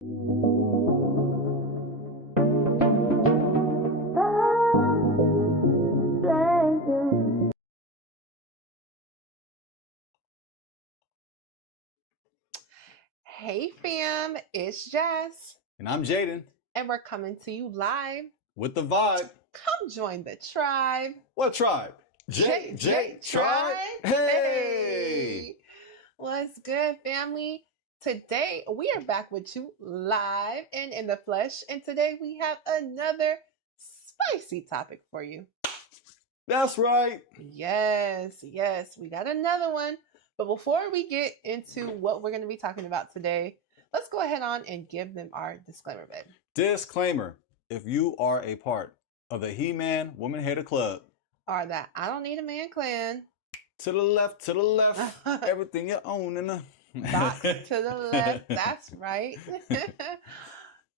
Hey fam, it's Jess. And I'm Jaden. And we're coming to you live with the vibe. Come join the tribe. What tribe? JJ Tribe. Hey! What's good, family? Today we are back with you live and in the flesh. And today we have another spicy topic for you. That's right. Yes, we got another one. But before we get into what we're going to be talking about today, let's go ahead on and give them our disclaimer, babe. Disclaimer. If you are a part of the He-Man Woman Hater Club, or that I Don't Need a Man clan, to the left, everything you own in the box to the left, that's right.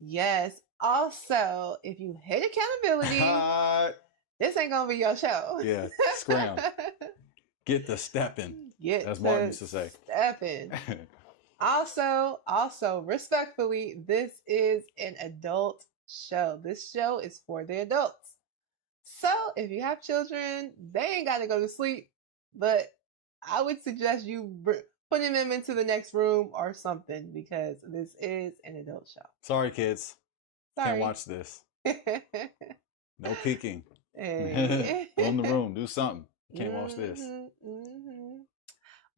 Yes. Also, if you hate accountability, this ain't gonna be your show. Yeah, scram. Get the stepping. As Martin used to say. Stepping. Also, respectfully, this is an adult show. This show is for the adults. So if you have children, they ain't got to go to sleep, but I would suggest you putting them into the next room or something because this is an adult show. Sorry, kids. Can't watch this. No peeking. Hey. Go in the room. Do something. Can't watch this.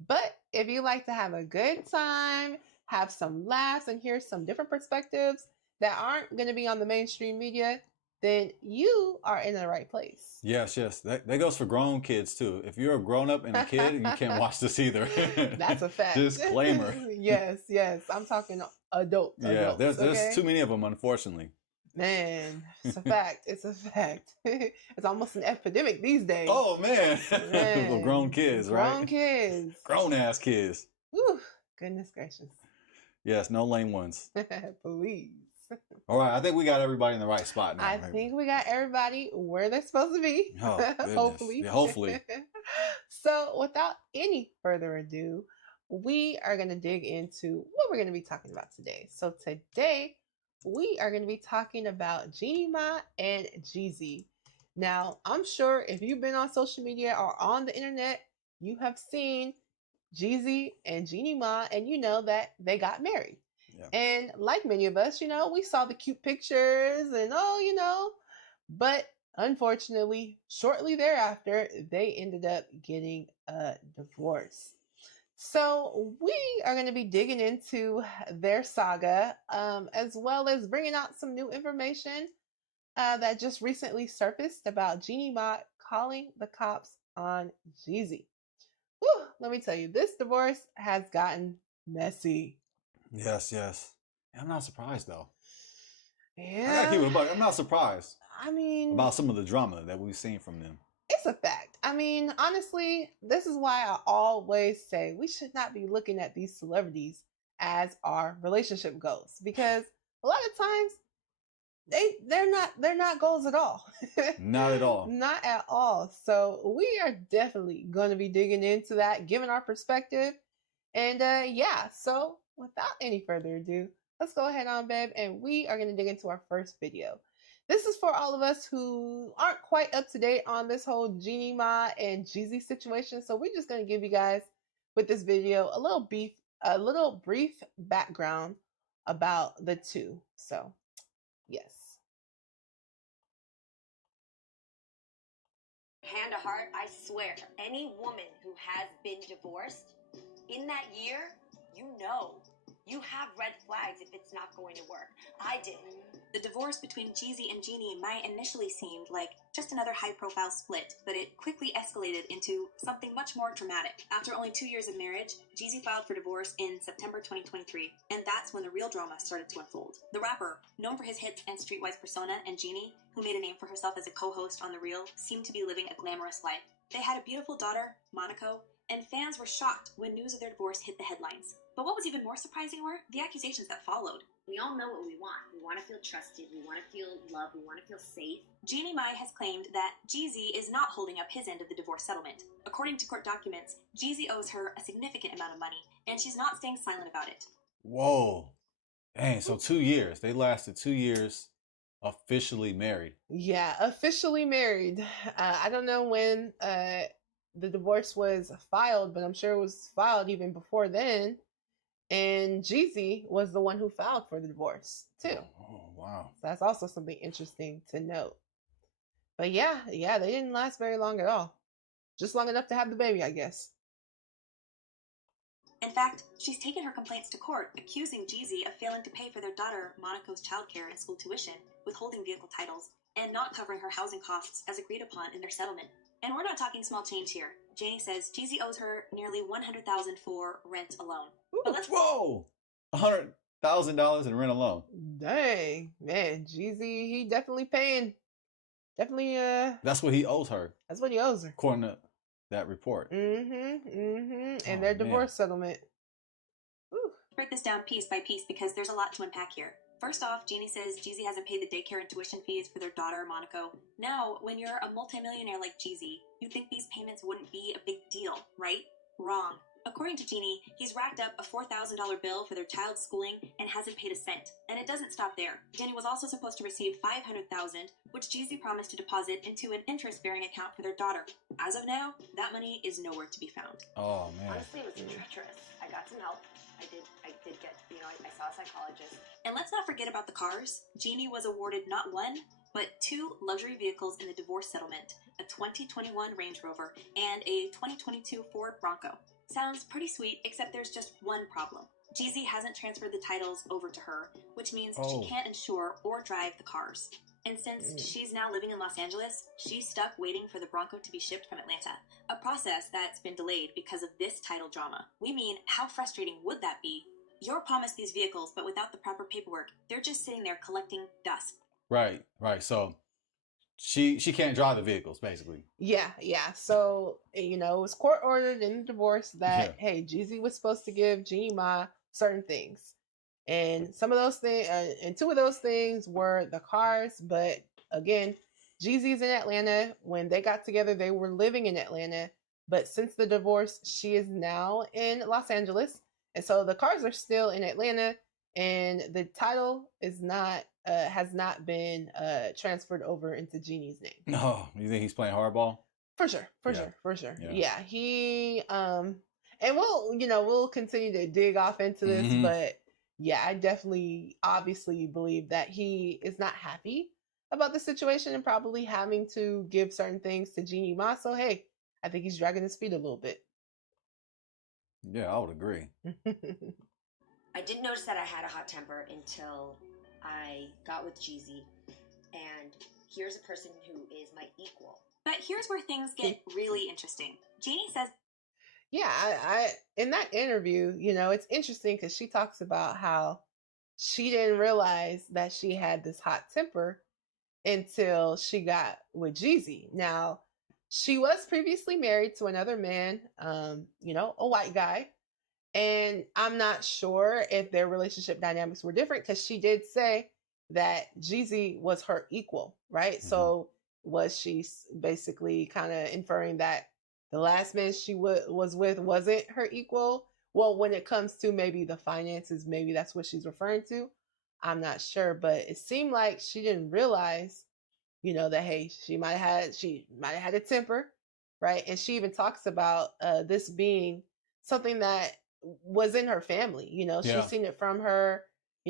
But if you like to have a good time, have some laughs, and hear some different perspectives that aren't going to be on the mainstream media, then you are in the right place. Yes. That goes for grown kids too. If you're a grown-up and a kid, you can't watch this either. That's a fact. Disclaimer. Yes. I'm talking adults. Yeah, there's too many of them, unfortunately. Man, it's a fact. It's a fact. It's almost an epidemic these days. Oh, man. Well, grown kids, right? Grown kids. Grown-ass kids. Whew, goodness gracious. Yes, no lame ones. Please. All right, I think we got everybody in the right spot now. I think we got everybody where they're supposed to be. Oh, hopefully. Yeah, hopefully. So without any further ado, we are going to dig into what we're going to be talking about today. So today, we are going to be talking about Jeannie Mai and Jeezy. Now, I'm sure if you've been on social media or on the internet, you have seen Jeezy and Jeannie Mai, and you know that they got married. Yeah. And like many of us, we saw the cute pictures and but unfortunately, shortly thereafter, they ended up getting a divorce. So we are going to be digging into their saga, as well as bringing out some new information that just recently surfaced about Jeannie Mai calling the cops on Jeezy. Whew, let me tell you, this divorce has gotten messy. Yes. I'm not surprised, though. Yeah. I gotta keep it a buck. I'm not surprised. I mean, about some of the drama that we've seen from them. It's a fact. I mean, honestly, this is why I always say we should not be looking at these celebrities as our relationship goals, because a lot of times they're not goals at all. Not at all. Not at all. So we are definitely going to be digging into that, giving our perspective. And so without any further ado, let's go ahead on, babe, and we are going to dig into our first video. This is for all of us who aren't quite up to date on this whole Jeannie Mai and Jeezy situation. So we're just going to give you guys, with this video, a little brief background about the two. So, yes. Hand to heart, I swear, any woman who has been divorced, in that year, you have red flags if it's not going to work. I did. The divorce between Jeezy and Jeannie Mai initially seemed like just another high-profile split, but it quickly escalated into something much more dramatic. After only 2 years of marriage, Jeezy filed for divorce in September 2023, and that's when the real drama started to unfold. The rapper, known for his hits and streetwise persona, and Jeannie, who made a name for herself as a co-host on The Real, seemed to be living a glamorous life. They had a beautiful daughter, Monaco, and fans were shocked when news of their divorce hit the headlines. But what was even more surprising were the accusations that followed. We all know what we want. We want to feel trusted. We want to feel loved. We want to feel safe. Jeannie Mai has claimed that Jeezy is not holding up his end of the divorce settlement. According to court documents, Jeezy owes her a significant amount of money, and she's not staying silent about it. Whoa. Dang, so 2 years. They lasted 2 years officially married. Yeah, officially married. I don't know when the divorce was filed, but I'm sure it was filed even before then. And Jeezy was the one who filed for the divorce too. Oh, wow. So that's also something interesting to note. But yeah, they didn't last very long at all. Just long enough to have the baby, I guess. In fact, she's taken her complaints to court, accusing Jeezy of failing to pay for their daughter Monaco's childcare and school tuition, withholding vehicle titles, and not covering her housing costs as agreed upon in their settlement. And we're not talking small change here. Jeannie says Jeezy owes her nearly $100,000 for rent alone. Whoa! $100,000 in rent alone. Dang, man, Jeezy, he definitely paying. Definitely, That's what he owes her. That's what he owes her. According to that report. And their divorce settlement. Ooh. Break this down piece by piece because there's a lot to unpack here. First off, Jeannie says Jeezy hasn't paid the daycare and tuition fees for their daughter, Monaco. Now, when you're a multimillionaire like Jeezy, you'd think these payments wouldn't be a big deal, right? Wrong. According to Jeannie, he's racked up a $4,000 bill for their child's schooling and hasn't paid a cent. And it doesn't stop there. Jeannie was also supposed to receive $500,000, which Jeezy promised to deposit into an interest-bearing account for their daughter. As of now, that money is nowhere to be found. Oh, man. Honestly, it was treacherous. I got some help. I did get, I saw a psychologist. And let's not forget about the cars. Jeannie was awarded not one, but 2 luxury vehicles in the divorce settlement, a 2021 Range Rover and a 2022 Ford Bronco. Sounds pretty sweet, except there's just one problem. Jeezy hasn't transferred the titles over to her, which means she can't insure or drive the cars. And since she's now living in Los Angeles, she's stuck waiting for the Bronco to be shipped from Atlanta, a process that's been delayed because of this title drama. We mean, how frustrating would that be? You're promised these vehicles, but without the proper paperwork, they're just sitting there collecting dust. Right. So she can't drive the vehicles, basically. Yeah. So, it was court ordered in the divorce that, hey, Jeezy was supposed to give Jeannie Mai certain things. And some of those things, and 2 of those things were the cars. But again, Jeezy's in Atlanta. When they got together, they were living in Atlanta. But since the divorce, she is now in Los Angeles. And so the cars are still in Atlanta. And the title is not, has not been transferred over into Jeannie's name. No, you think he's playing hardball? For sure. Yeah, he, and we'll continue to dig off into this, but yeah, I definitely obviously believe that he is not happy about the situation and probably having to give certain things to Jeannie Mai. So, hey, I think he's dragging his feet a little bit. Yeah, I would agree. I did notice that I had a hot temper until I got with Jeezy, and here's a person who is my equal. But here's where things get really interesting. Jeannie says, yeah, I in that interview, it's interesting because she talks about how she didn't realize that she had this hot temper until she got with Jeezy. Now, she was previously married to another man, a white guy. And I'm not sure if their relationship dynamics were different because she did say that Jeezy was her equal, right? So was she basically kind of inferring that the last man she was with wasn't her equal? Well, when it comes to maybe the finances, maybe that's what she's referring to. I'm not sure, but it seemed like she didn't realize, that, hey, she might have had a temper, right? And she even talks about this being something that was in her family. She's seen it from her,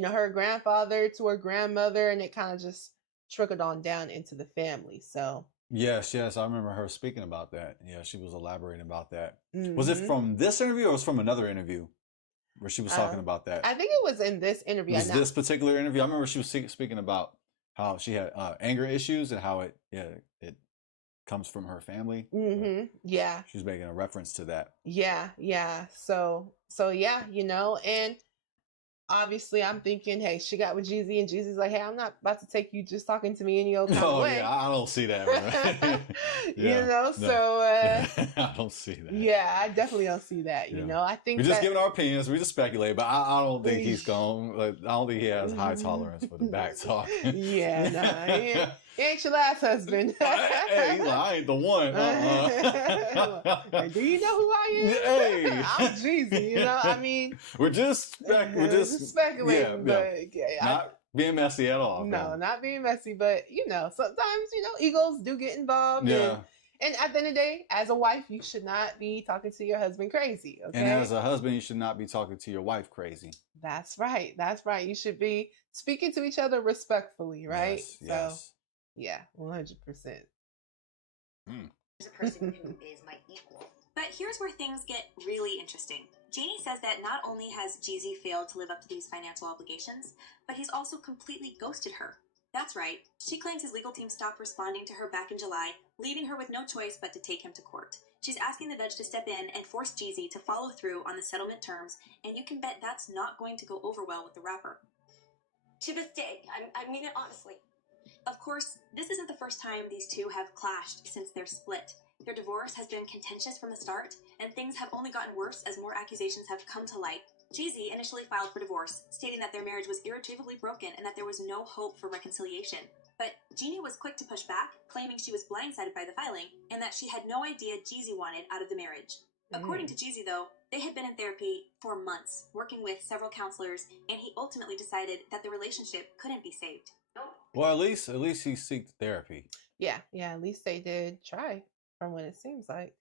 her grandfather to her grandmother, and it kind of just trickled on down into the family. So yes, I remember her speaking about that. Yeah, she was elaborating about that. Was it from this interview or was it from another interview where she was talking about that? I think it was in this interview. Was this particular interview? I remember she was speaking about how she had anger issues and how it comes from her family. Yeah. She's making a reference to that. Yeah. So yeah, and obviously I'm thinking, hey, she got with Jeezy and Jeezy's like, hey, I'm not about to take you just talking to me any old kind of way. Yeah, I don't see that. Right? So I don't see that. Yeah, I definitely don't see that. I think we're just giving our opinions. We just speculate, but I don't think he's going. I don't think he has high tolerance for the back talk. He ain't your last husband. Hey, he's like, I ain't the one. Like, do you know who I am? Hey, I'm Jeezy. You know, I mean, we're just speculating, but not being messy at all. No, man. not being messy, but sometimes egos do get involved. Yeah. And at the end of the day, as a wife, you should not be talking to your husband crazy. Okay. And as a husband, you should not be talking to your wife crazy. That's right. That's right. You should be speaking to each other respectfully, right? Yes. So, yeah, 100%. There's a person who is my equal. But here's where things get really interesting. Jeannie says that not only has Jeezy failed to live up to these financial obligations, but he's also completely ghosted her. That's right. She claims his legal team stopped responding to her back in July, leaving her with no choice but to take him to court. She's asking the judge to step in and force Jeezy to follow through on the settlement terms, and you can bet that's not going to go over well with the rapper. To this day, I mean it honestly. Of course, this isn't the first time these two have clashed since their split. Their divorce has been contentious from the start, and things have only gotten worse as more accusations have come to light. Jeezy initially filed for divorce, stating that their marriage was irretrievably broken and that there was no hope for reconciliation. But Jeannie was quick to push back, claiming she was blindsided by the filing and that she had no idea Jeezy wanted out of the marriage. According to Jeezy, though, they had been in therapy for months, working with several counselors, and he ultimately decided that the relationship couldn't be saved. Well, at least he seeked therapy. Yeah, at least they did try, from what it seems like.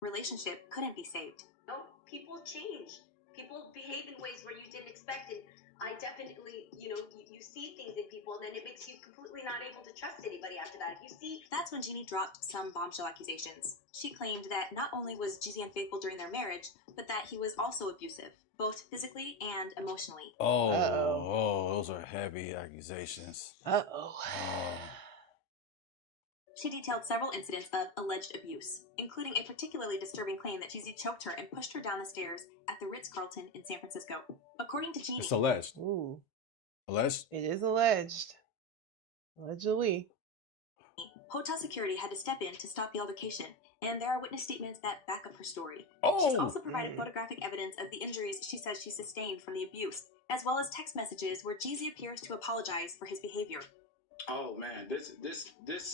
Relationship couldn't be saved. No, people change. People behave in ways where you didn't expect, and I definitely, you see things in people, and then it makes you completely not able to trust anybody after that. If you see... That's when Jeannie dropped some bombshell accusations. She claimed that not only was Jeezy unfaithful during their marriage, but that he was also abusive, both physically and emotionally. Oh, those are heavy accusations. She detailed several incidents of alleged abuse, including a particularly disturbing claim that Jeezy choked her and pushed her down the stairs at the Ritz-Carlton in San Francisco. According to Jeannie... It's alleged. Ooh. Alleged? It is alleged. Allegedly. Hotel security had to step in to stop the altercation, and there are witness statements that back up her story. Oh. She's also provided photographic evidence of the injuries she says she sustained from the abuse, as well as text messages where Jeezy appears to apologize for his behavior. Oh man, this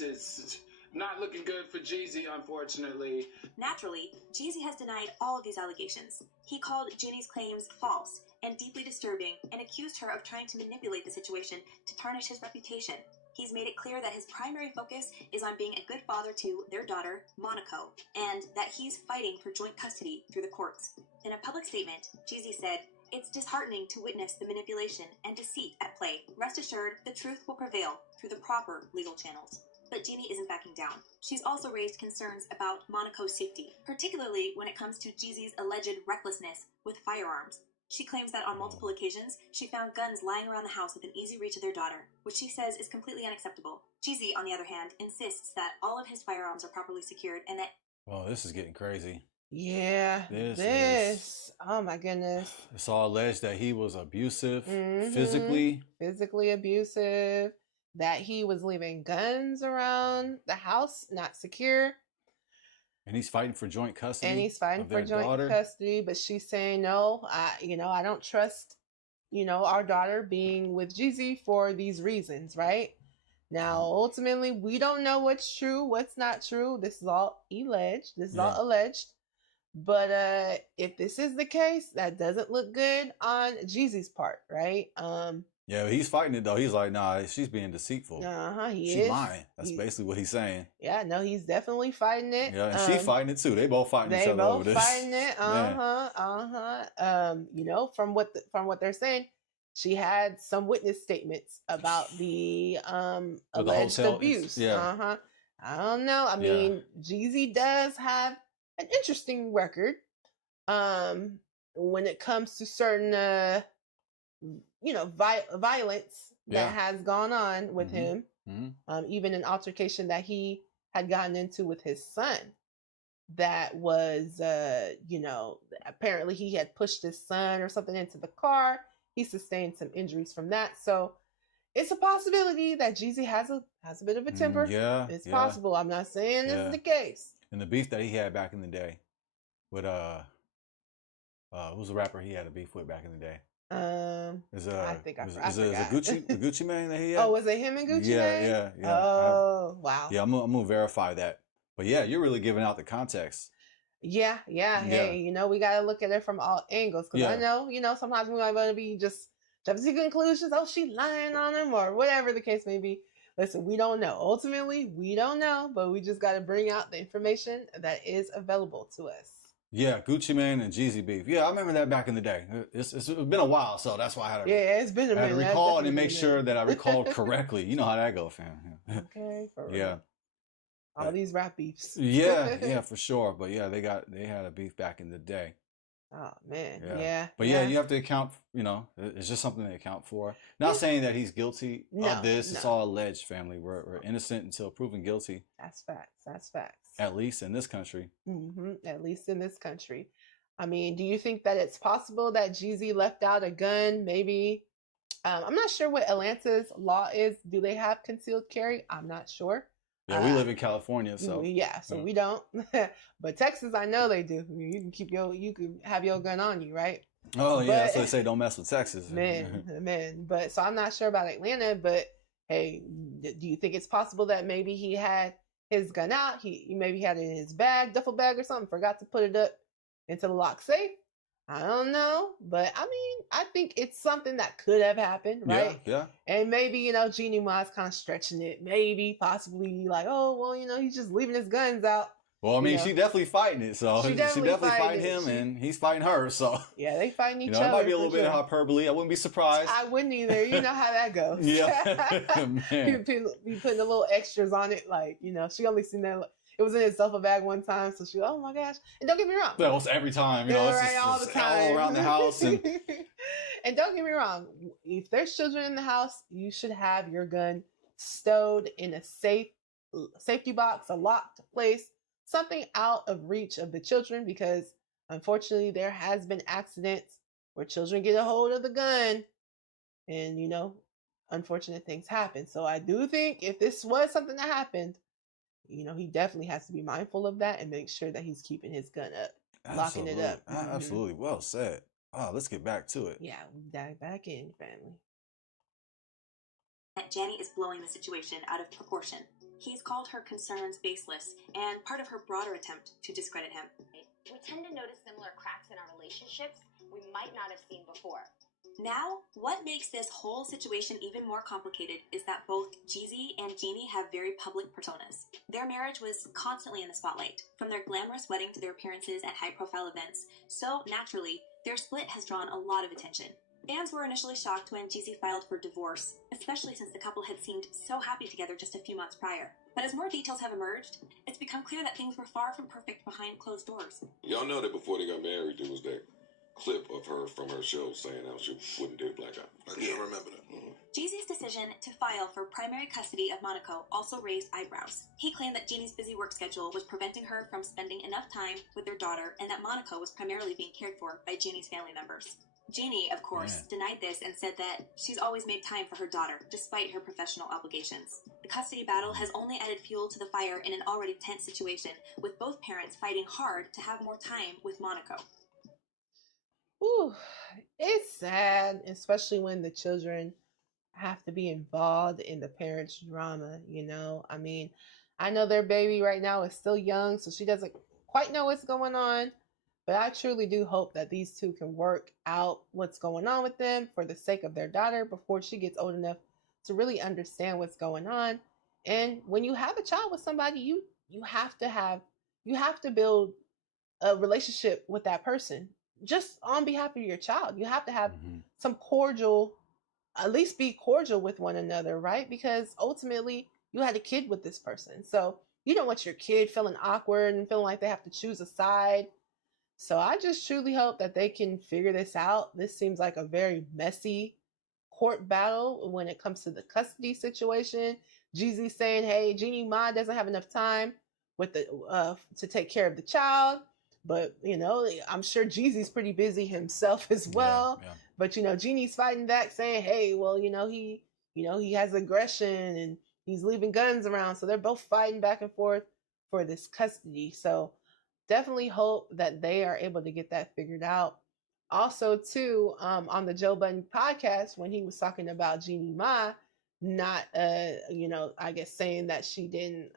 is not looking good for Jeezy, unfortunately. Naturally, Jeezy has denied all of these allegations. He called Jeannie's claims false and deeply disturbing and accused her of trying to manipulate the situation to tarnish his reputation. He's made it clear that his primary focus is on being a good father to their daughter, Monaco, and that he's fighting for joint custody through the courts. In a public statement, Jeezy said, "It's disheartening to witness the manipulation and deceit at play. Rest assured, the truth will prevail through the proper legal channels." But Jeannie isn't backing down. She's also raised concerns about Monaco's safety, particularly when it comes to Jeezy's alleged recklessness with firearms. She claims that on multiple occasions, she found guns lying around the house within easy reach of their daughter, which she says is completely unacceptable. Jeezy, on the other hand, insists that all of his firearms are properly secured and that... Oh, this is getting crazy. Yeah, this. Oh my goodness. It's all alleged that he was abusive, physically abusive, that he was leaving guns around the house, not secure. And he's fighting for joint custody. But she's saying, no, I don't trust, our daughter being with Jeezy for these reasons, right? Now, ultimately, we don't know what's true, what's not true. This is all alleged. But if this is the case, that doesn't look good on Jeezy's part, right? Yeah, he's fighting it though. He's like, nah, she's being deceitful. She's lying. That's basically what he's saying. Yeah, no, he's definitely fighting it. Yeah, and she's fighting it too. They both fighting each other over this. Fighting it. From what they're saying, she had some witness statements about the alleged abuse. Yeah. I don't know. I mean, Jeezy does have an interesting record when it comes to certain violence that has gone on with him, even an altercation that he had gotten into with his son that was apparently he had pushed his son or something into the car. He sustained some injuries from that, so it's a possibility that Jeezy has a bit of a temper. It's possible. I'm not saying this is the case. And the beef that he had back in the day with who's the rapper he had a beef with back in the day? I think I forgot. Is it Gucci Mane that he had? Oh, was it him and Gucci Mane? Yeah. Oh, wow. Yeah, I'm gonna verify that. But yeah, you're really giving out the context. Yeah. Hey, we got to look at it from all angles. Because I know, sometimes we might want to be just jumping to conclusions. Oh, she's lying on him or whatever the case may be. Listen, we don't know. Ultimately, we don't know. But we just got to bring out the information that is available to us. Yeah, Gucci Mane and Jeezy beef. Yeah, I remember that back in the day. It's been a while, so that's why I had to, it's been a minute. I had to recall and make sure that I recalled correctly. You know how that goes, fam. Okay, for real. Yeah. All these rap beefs. Yeah, for sure. But yeah, they had a beef back in the day. Oh man, yeah. But yeah, you have to account. It's just something to account for. Not saying that he's guilty of this. It's all alleged, family. We're innocent until proven guilty. That's facts. At least in this country. Mm-hmm. At least in this country. I mean, do you think that it's possible that Jeezy left out a gun? Maybe. I'm not sure what Atlanta's law is. Do they have concealed carry? I'm not sure. Yeah, we live in California, so we don't. But Texas, I know they do. You can have your gun on you, right? Oh yeah, that's what they say. Don't mess with Texas, man. But so I'm not sure about Atlanta. But hey, do you think it's possible that maybe he had his gun out? He maybe had it in his bag, duffel bag or something. Forgot to put it up into the lock safe. I don't know, but I mean, I think it's something that could have happened, right? Yeah. And maybe, Jeannie Mai's kind of stretching it. Maybe, possibly, like, oh, well, he's just leaving his guns out. Well, I mean, she definitely fighting it, so she definitely fighting him, and he's fighting her, so. Yeah, they fighting each other. It might be a little bit of hyperbole. I wouldn't be surprised. I wouldn't either. You know how that goes. Man. Be putting the little extras on it, like, she only seen that. It was in his duffel bag one time, so she, oh my gosh. And don't get me wrong. Well, it's every time, it's right, all the time. All around the house. And don't get me wrong. If there's children in the house, you should have your gun stowed in a safety box, a locked place, something out of reach of the children, because unfortunately there has been accidents where children get a hold of the gun and, unfortunate things happen. So I do think if this was something that happened, he definitely has to be mindful of that and make sure that he's keeping his gun up, locking it up. Absolutely. Well said. Oh, let's get back to it. Yeah, we dive back in, family. Jeannie is blowing the situation out of proportion. He's called her concerns baseless and part of her broader attempt to discredit him. We tend to notice similar cracks in our relationships we might not have seen before. Now, what makes this whole situation even more complicated is that both Jeezy and Jeannie have very public personas. Their marriage was constantly in the spotlight, from their glamorous wedding to their appearances at high-profile events, so naturally, their split has drawn a lot of attention. Fans were initially shocked when Jeezy filed for divorce, especially since the couple had seemed so happy together just a few months prior. But as more details have emerged, it's become clear that things were far from perfect behind closed doors. Y'all know that before they got married, there was that clip of her from her show saying how she wouldn't date black guy. I do remember that. Jeezy's decision to file for primary custody of Monaco also raised eyebrows. He claimed that Jeannie's busy work schedule was preventing her from spending enough time with their daughter, and that Monaco was primarily being cared for by Jeannie's family members. Jeannie, of course, denied this and said that she's always made time for her daughter, despite her professional obligations. The custody battle has only added fuel to the fire in an already tense situation, with both parents fighting hard to have more time with Monaco. Ooh, it's sad, especially when the children have to be involved in the parents' drama, I mean, I know their baby right now is still young, so she doesn't quite know what's going on, but I truly do hope that these two can work out what's going on with them for the sake of their daughter before she gets old enough to really understand what's going on. And when you have a child with somebody, you have to build a relationship with that person just on behalf of your child. You have to have some cordial, at least be cordial with one another, right? Because ultimately you had a kid with this person. So you don't want your kid feeling awkward and feeling like they have to choose a side. So I just truly hope that they can figure this out. This seems like a very messy court battle when it comes to the custody situation. Jeezy saying, hey, Jeannie Mai doesn't have enough time with to take care of the child. But, I'm sure Jeezy's pretty busy himself as well. Yeah. But, Jeannie's fighting back saying, hey, well, he has aggression and he's leaving guns around. So they're both fighting back and forth for this custody. So definitely hope that they are able to get that figured out. Also, too, on the Joe Budden podcast, when he was talking about Jeannie Mai, not, I guess saying that she didn't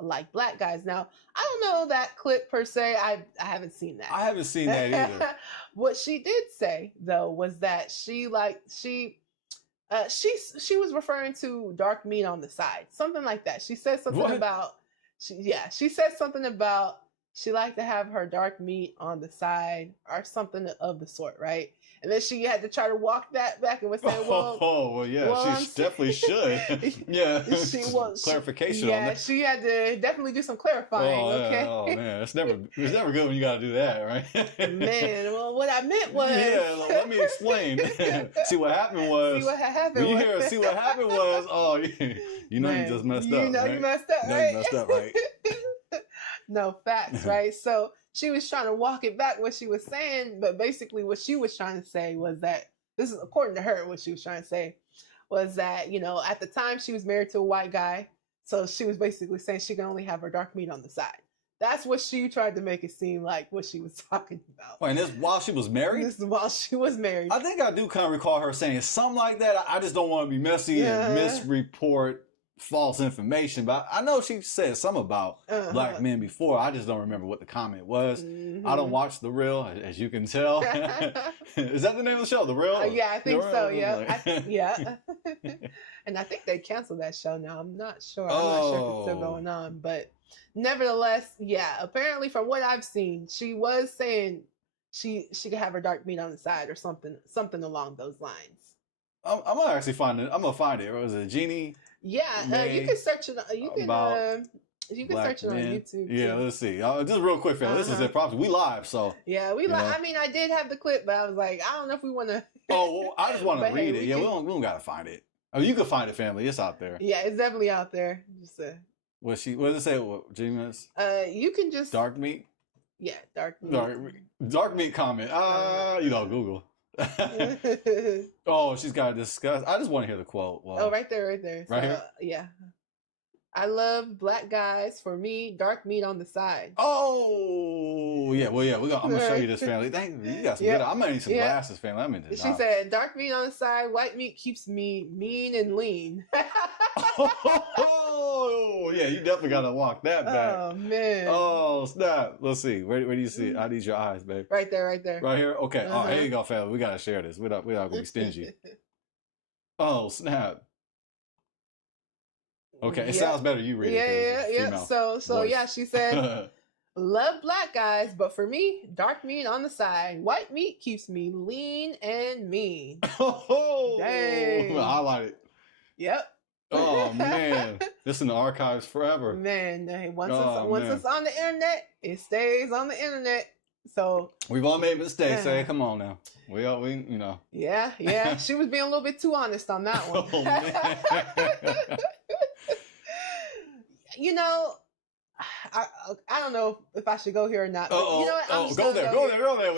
like black guys. Now, I don't know that clip per se. I haven't seen that. I haven't seen that either. What she did say though was that she was referring to dark meat on the side, something like that. She said something about she said something about she liked to have her dark meat on the side or something of the sort, right? And then she had to try to walk that back and was saying, well, yeah, she definitely should. Yeah, clarification on that. She had to definitely do some clarifying. Okay. Oh man, it's never good when you got to do that, right? Man, well, what I meant was. Yeah, let me explain. See what happened was. See what happened. When you hear see what happened was, oh, you know, man, you just messed up. You know, right? you messed up, right? You messed up, right? No, facts, right? So she was trying to walk it back what she was saying, but basically what she was trying to say was that, this is according to her, what she was trying to say was that, at the time she was married to a white guy, so she was basically saying she can only have her dark meat on the side. That's what she tried to make it seem like what she was talking about. Wait, and this while she was married? This is while she was married. I think I do kind of recall her saying something like that. I just don't want to be messy and misreport false information, but I know she said something about black men before. I just don't remember what the comment was. Mm-hmm. I don't watch The Real, as you can tell. Is that the name of the show, The Real? Yeah, I think so. Yeah, yeah. And I think they canceled that show now. I'm not sure. I'm not sure if it's still going on, but nevertheless, yeah. Apparently, from what I've seen, she was saying she could have her dark meat on the side or something along those lines. I'm gonna actually find it. I'm gonna find it. Was it Jeannie? Yeah, you can search it. You can search it on YouTube. Yeah, let's see. Just real quick, fam. This is it. Probably we live, so yeah, we live. I mean, I did have the clip, but I was like, I don't know if we want to. Well, I just want to read it. Yeah, we don't gotta find it. Oh, you can find it, family. It's out there. Yeah, it's definitely out there. Just what does it say? What Jeannie? You can just dark meat. Yeah, dark meat. Dark meat comment. Google. Oh, she's got to discuss. I just want to hear the quote. Well, right there. Right here? Yeah. I love black guys. For me, dark meat on the side. Oh, yeah. Well, yeah. I'm going to show you this, family. Thank you. Got some good. I'm going to need some glasses, family. I'm in this. She said, dark meat on the side. White meat keeps me mean and lean. Oh, yeah. You definitely got to walk that back. Oh, man. Oh, snap. Let's see. Where do you see it? I need your eyes, babe. Right there. Right here? Okay. Oh, here you go, family. We got to share this. We're not going to be stingy. Oh, snap. Okay, it sounds better. You read it. Yeah. So yeah, she said, love black guys, but for me, dark meat on the side. White meat keeps me lean and mean. Oh, dang. I like it. Yep. Oh, man. This in the archives forever. Man, once it's on the internet, it stays on the internet. So we've all made mistakes. Hey, come on now. We Yeah. She was being a little bit too honest on that one. Oh, man. I don't know if I should go here or not. But you know what? Go there. You gotta go there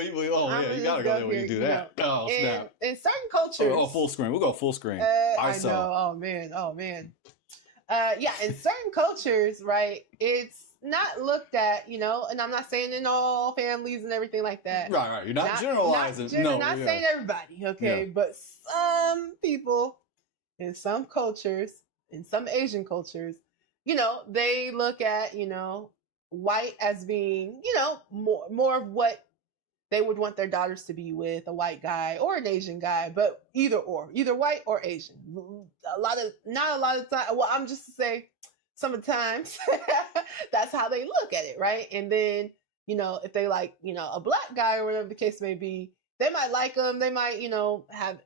when you do that. Oh, snap. In certain cultures. Full screen. We'll go full screen. I know. Oh, man. Yeah, in certain cultures, right, it's not looked at, and I'm not saying in all families and everything like that. Right. You're not generalizing. Not saying everybody, okay? Yeah. But some people in some cultures, in some Asian cultures, they look at, white as being, more of what they would want their daughters to be with, a white guy or an Asian guy, but either white or Asian. Not a lot of time. Well, I'm just to say sometimes that's how they look at it, right? And then, if they like, a black guy or whatever the case may be, they might like them. They might, have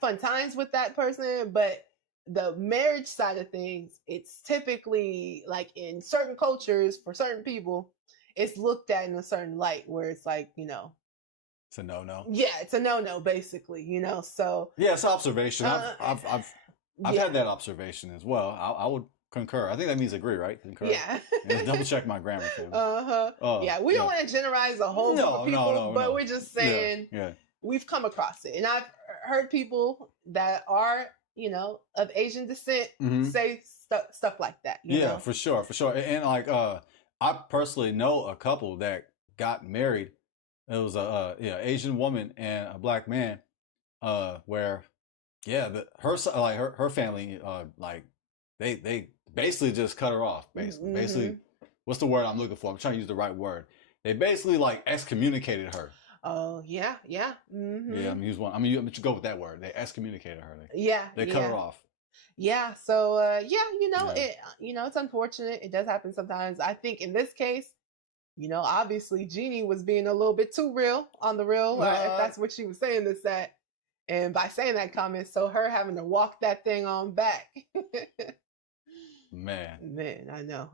fun times with that person, but the marriage side of things, it's typically like in certain cultures for certain people, it's looked at in a certain light where it's like, it's a no-no. Yeah, it's a no-no basically, so. Yeah, it's observation. I've had that observation as well. I would concur. I think that means agree, right? Concur. Yeah. Double check my grammar. Yeah, we don't want to generalize a whole group of people, but we're just saying we've come across it. And I've heard people that are, of Asian descent say stuff like that. You know? For sure. And like, I personally know a couple that got married It was a Asian woman and a black man, where her family like they basically just cut her off. Basically, what's the word I'm looking for? I'm trying to use the right word. They basically like excommunicated her. Oh yeah. Yeah, I'm use one. You go with that word. They excommunicated her. They cut her off. Yeah. So it's unfortunate. It does happen sometimes. I think in this case, obviously Jeannie was being a little bit too real on the real, if that's what she was saying this at. And by saying that comment, so her having to walk that thing on back. Man, I know.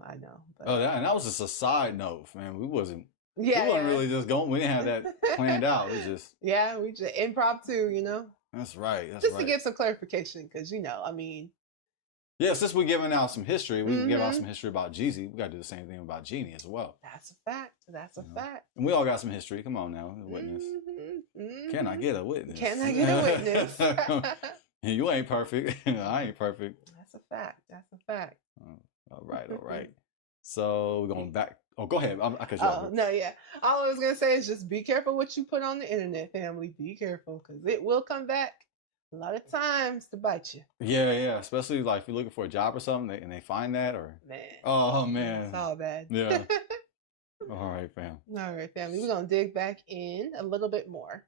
But... Oh, and that was just a side note, man. We wasn't really just going. We didn't have that planned out. It was just we just impromptu, That's right. Just to give some clarification, because yeah, since we're giving out some history, we can give out some history about Jeezy. We got to do the same thing about Jeannie as well. That's a fact. That's a fact. And we all got some history. Come on now, witness. Can I get a witness? Can I get a witness? You ain't perfect. I ain't perfect. That's a fact. That's a fact. All right. So we're going back. Oh, go ahead. I cut you off. No, yeah. All I was going to say is just be careful what you put on the internet, family. Be careful, because it will come back a lot of times to bite you. Yeah. Especially like if you're looking for a job or something and they find that, or oh man, it's all bad. Yeah. All right, fam. All right, family. We're gonna dig back in a little bit more.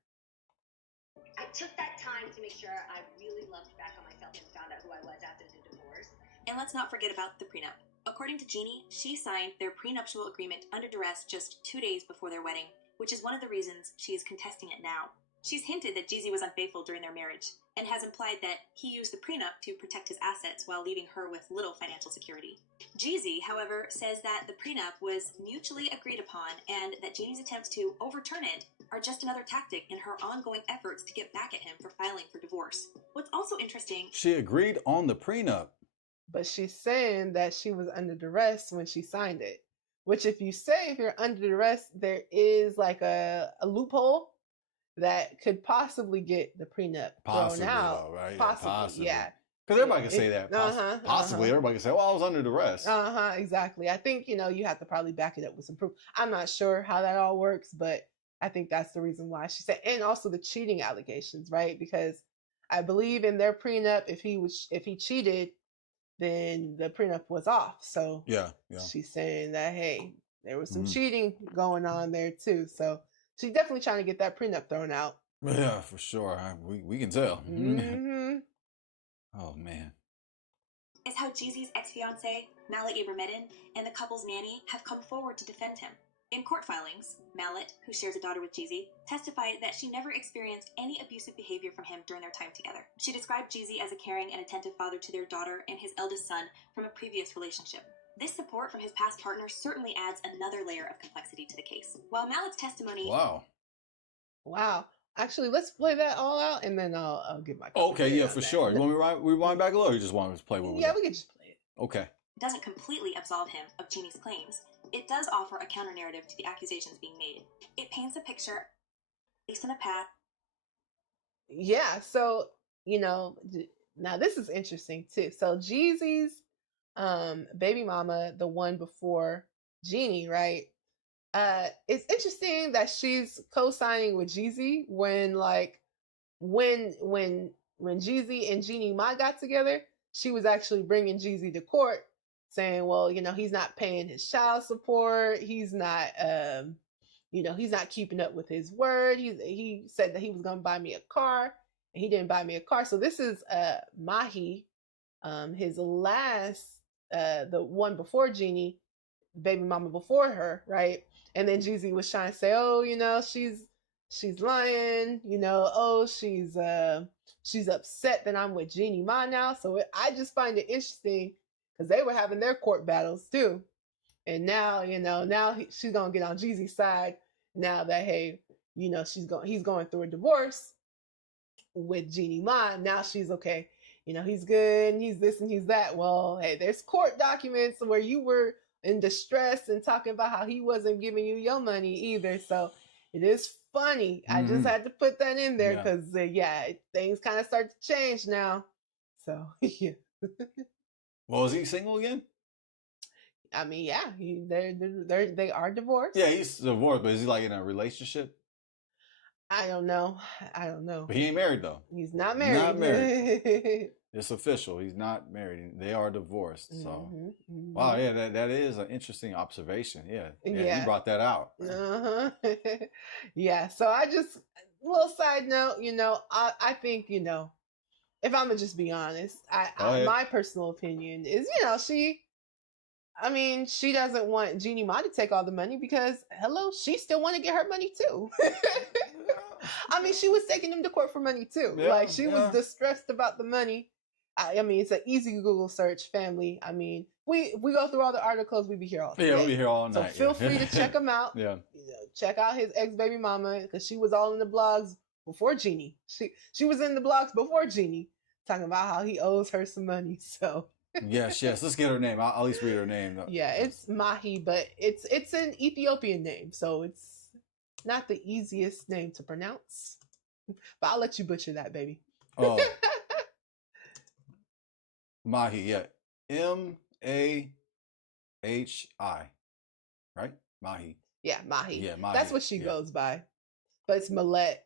I took that time to make sure I really looked back on myself and found out who I was after the divorce. And let's not forget about the prenup. According to Jeannie, she signed their prenuptial agreement under duress just 2 days before their wedding, which is one of the reasons she is contesting it now. She's hinted that Jeezy was unfaithful during their marriage, and has implied that he used the prenup to protect his assets while leaving her with little financial security. Jeezy, however, says that the prenup was mutually agreed upon, and that Jeannie's attempts to overturn it are just another tactic in her ongoing efforts to get back at him for filing for divorce. What's also interesting... She agreed on the prenup. But she's saying that she was under duress when she signed it. Which if you're under duress, there is like a loophole that could possibly get the prenup thrown out. Though, right? Possibly. Because everybody can say that. Possibly. Everybody can say, well, I was under duress. Exactly. I think, you have to probably back it up with some proof. I'm not sure how that all works, but I think that's the reason why she said, and also the cheating allegations, right? Because I believe in their prenup, if he cheated, then the prenup was off. So yeah. She's saying that, hey, there was some cheating going on there too. So she's definitely trying to get that prenup thrown out. Yeah, for sure. We can tell. Oh, man. Is how Jeezy's ex-fiancé, Mallet Abrameddin, and the couple's nanny have come forward to defend him. In court filings, Mallet, who shares a daughter with Jeezy, testified that she never experienced any abusive behavior from him during their time together. She described Jeezy as a caring and attentive father to their daughter and his eldest son from a previous relationship. This support from his past partner certainly adds another layer of complexity to the case. While Mallet's testimony... Wow. Actually, let's play that all out, and then I'll give my... Okay, yeah, for sure. You want me to rewind back a little, or you just want us to play what we we can just play it. Okay. Doesn't completely absolve him of Jeannie's claims. It does offer a counter-narrative to the accusations being made. It paints a picture, at least in a path. Yeah, so, now this is interesting, too. So, Jeezy's baby mama, the one before Jeannie, right? It's interesting that she's co-signing with Jeezy when Jeezy and Jeannie Mai got together, she was actually bringing Jeezy to court, saying, well, he's not paying his child support, he's not he's not keeping up with his word. He said that he was going to buy me a car, and he didn't buy me a car. So this is Mahi, his last, the one before Jeannie, baby mama before her, right? And then Jeezy was trying to say, oh, she's lying, she's upset that I'm with Jeannie Mai now. So I just find it interesting because they were having their court battles too. And now, she's going to get on Jeezy's side now that, hey, he's going through a divorce with Jeannie Mai. Now she's okay. He's good and he's this and he's that. Well, hey, there's court documents where you were in distress and talking about how he wasn't giving you your money either. So it is funny. I just had to put that in there because, things kind of start to change now. So, yeah. Well, is he single again? I mean, yeah, they are divorced. Yeah, he's divorced, but is he like in a relationship? I don't know. I don't know. But he ain't married though. He's not married. Not married. It's official. He's not married. They are divorced. So, wow, yeah, that is an interesting observation. Yeah, Yeah. he brought that out. Yeah. So I just, little side note, I think, if I'm gonna just be honest, my personal opinion is, she doesn't want Jeannie Mai to take all the money because, hello, she still want to get her money too. She was taking him to court for money too. Yeah, she was distressed about the money. It's an easy Google search, family. We go through all the articles. We be here all day. Yeah, we'll be here all night. So feel free to check them out. Yeah. Check out his ex-baby mama, because she was all in the blogs before Jeannie. She was in the blogs before Jeannie, talking about how he owes her some money. So yes. Let's get her name. I'll at least read her name. Yeah, it's Mahi, but it's an Ethiopian name, so it's not the easiest name to pronounce. But I'll let you butcher that, baby. Oh. Mahi, yeah. Mahi. Right? Mahi. Yeah, Mahi. Yeah, Mahi. That's what she goes by. But it's Millet.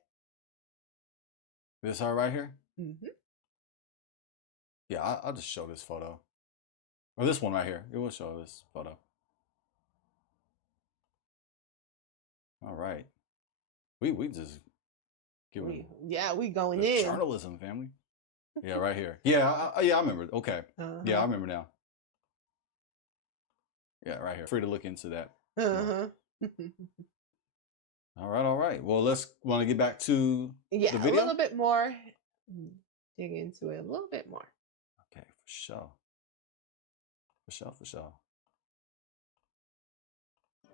This her right here? Mm-hmm. Yeah, I'll just show this photo. Or this one right here. It will show this photo. All right. We just giving we going in. Journalism, family. Yeah, right here. Yeah, I remember. Okay. Yeah, I remember now. Yeah, right here. Free to look into that. All right. Well, want to get back to the video? A little bit more. Dig into it a little bit more. Okay, for sure.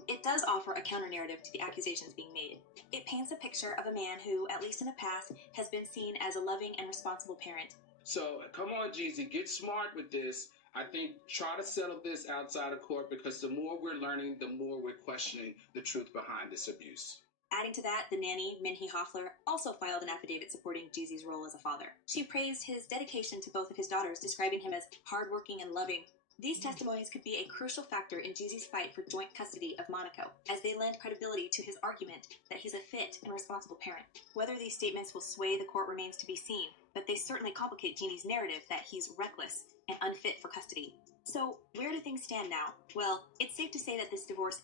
It does offer a counter-narrative to the accusations being made. It paints a picture of a man who, at least in the past, has been seen as a loving and responsible parent. So, come on, Jeezy, get smart with this. I think try to settle this outside of court, because the more we're learning, the more we're questioning the truth behind this abuse. Adding to that, the nanny, Minhee Hoffler, also filed an affidavit supporting Jeezy's role as a father. She praised his dedication to both of his daughters, describing him as hardworking and loving. These testimonies could be a crucial factor in Jeezy's fight for joint custody of Monaco, as they lend credibility to his argument that he's a fit and responsible parent. Whether these statements will sway the court remains to be seen, but they certainly complicate Jeannie's narrative that he's reckless and unfit for custody. So, where do things stand now? Well, it's safe to say that this divorce...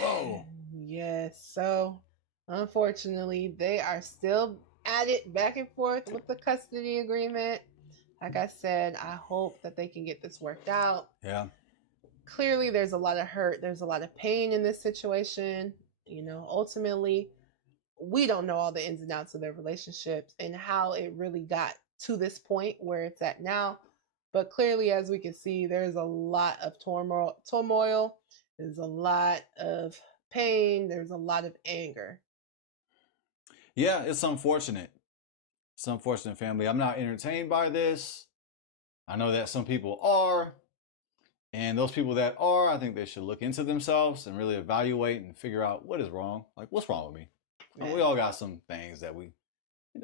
Whoa. Yes, so unfortunately, they are still at it back and forth with the custody agreement. Like I said, I hope that they can get this worked out. Yeah. Clearly, there's a lot of hurt. There's a lot of pain in this situation. Ultimately, we don't know all the ins and outs of their relationships and how it really got to this point where it's at now. But clearly, as we can see, there's a lot of turmoil. There's a lot of pain. There's a lot of anger. Yeah, it's unfortunate. It's unfortunate, family. I'm not entertained by this. I know that some people are. And those people that are, I think they should look into themselves and really evaluate and figure out what is wrong. Like, what's wrong with me? Yeah. We all got some things that we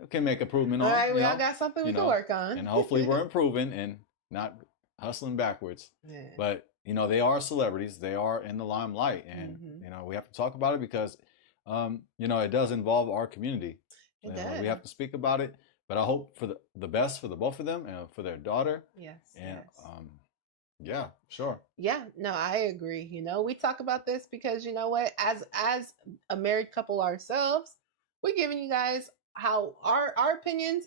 can make improvement on. All right, we all got something we can work on. And hopefully we're improving and not hustling backwards. Yeah. But, they are celebrities. They are in the limelight. And, we have to talk about it because, it does involve our community. It does. We have to speak about it. But I hope for the best for the both of them and for their daughter. Yes. And, yeah, sure. Yeah, no, I agree. We talk about this because what, as a married couple ourselves, we're giving you guys how our opinions,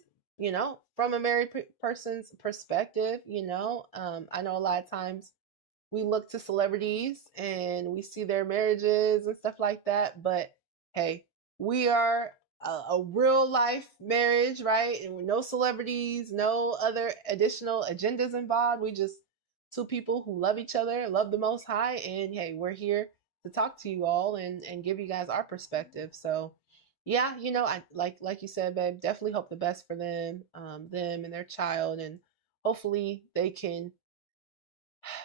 from a married person's perspective. I know a lot of times we look to celebrities and we see their marriages and stuff like that, but hey, we are a real life marriage, right? And with no celebrities, no other additional agendas involved. We just two people who love each other, love the Most High, and hey, we're here to talk to you all and give you guys our perspective. So, yeah, I like you said, babe, definitely hope the best for them and their child, and hopefully they can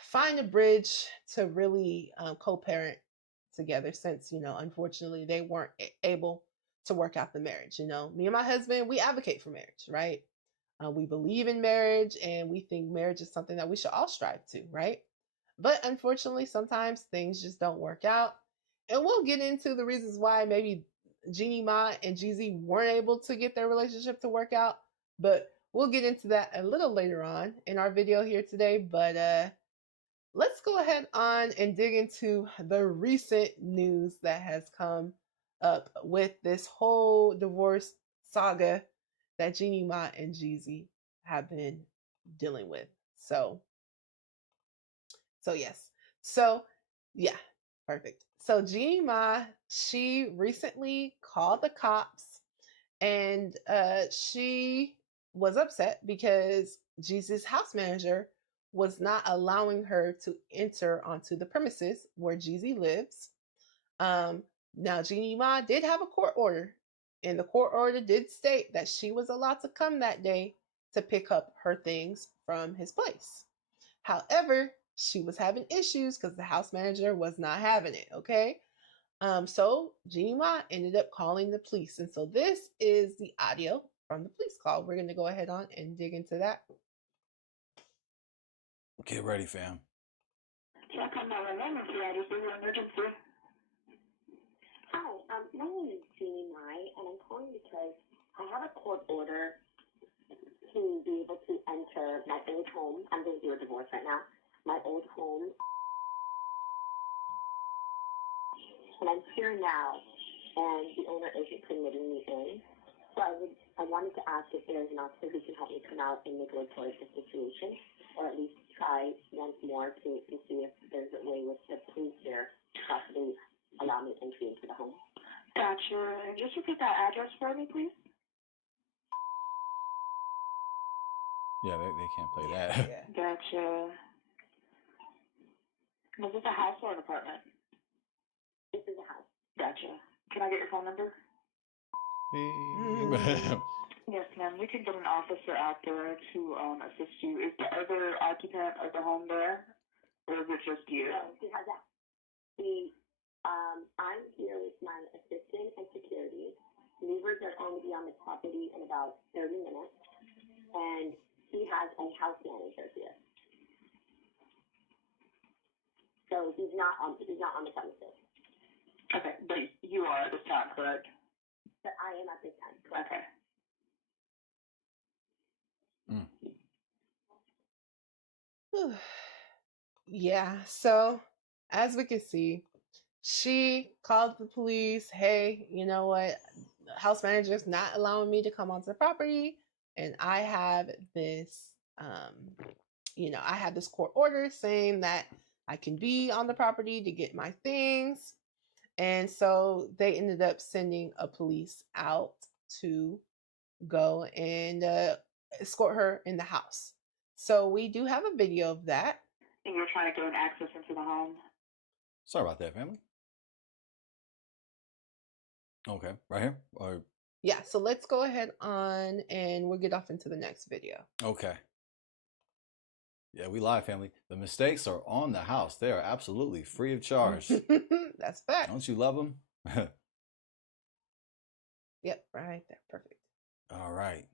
find a bridge to really co-parent together. Since unfortunately they weren't able to work out the marriage. Me and my husband, we advocate for marriage, right? We believe in marriage, and we think marriage is something that we should all strive to, right? But unfortunately, sometimes things just don't work out. And we'll get into the reasons why maybe Jeannie Mai and Jeezy weren't able to get their relationship to work out. But we'll get into that a little later on in our video here today. But let's go ahead on and dig into the recent news that has come up with this whole divorce saga that Jeannie Mai and Jeezy have been dealing with. So yes. So yeah, perfect. So Jeannie Mai, she recently called the cops, and she was upset because Jeezy's house manager was not allowing her to enter onto the premises where Jeezy lives. Now Jeannie Mai did have a court order, and the court order did state that she was allowed to come that day to pick up her things from his place. However, she was having issues because the house manager was not having it. Okay. So Jeannie Mai ended up calling the police. And so this is the audio from the police call. We're going to go ahead on and dig into that. Get ready, fam. Hi, my name is Jeannie Mai, and I'm calling because I have a court order to be able to enter my old home. I'm going through a divorce right now. My old home. And I'm here now, and the owner isn't permitting me in. So I wanted to ask if there's an officer who can help me come out and make a report of the situation, or at least try once more to see if there's a way with the police here to possibly allow me entry into the home. Gotcha. And just repeat that address for me, please. Yeah, they can't play that. Yeah. Gotcha. Was this a house or an apartment? This is a house. Gotcha. Can I get your phone number? Yes, ma'am. We can get an officer out there to assist you. Is the other occupant of the home there, or is it just you? No, see how's that? I'm here with my assistant and security. Movers are going to be on the property in about 30 minutes, and he has a house manager here. So he's not on the premises. Okay, but you are at this time, correct? But I am at this time, correct? Okay. Yeah, so as we can see, she called the police. Hey, you know what? The house manager's not allowing me to come onto the property, and I have this, I have this court order saying that I can be on the property to get my things. And so they ended up sending a police out to go and escort her in the house. So we do have a video of that. And you're trying to gain access into the home? Sorry about that, family. Okay, right here? Or... Yeah, so let's go ahead on and we'll get off into the next video. Okay. Yeah, we live, family. The mistakes are on the house. They are absolutely free of charge. That's fact. Don't you love them? Yep, right there. Perfect. All right.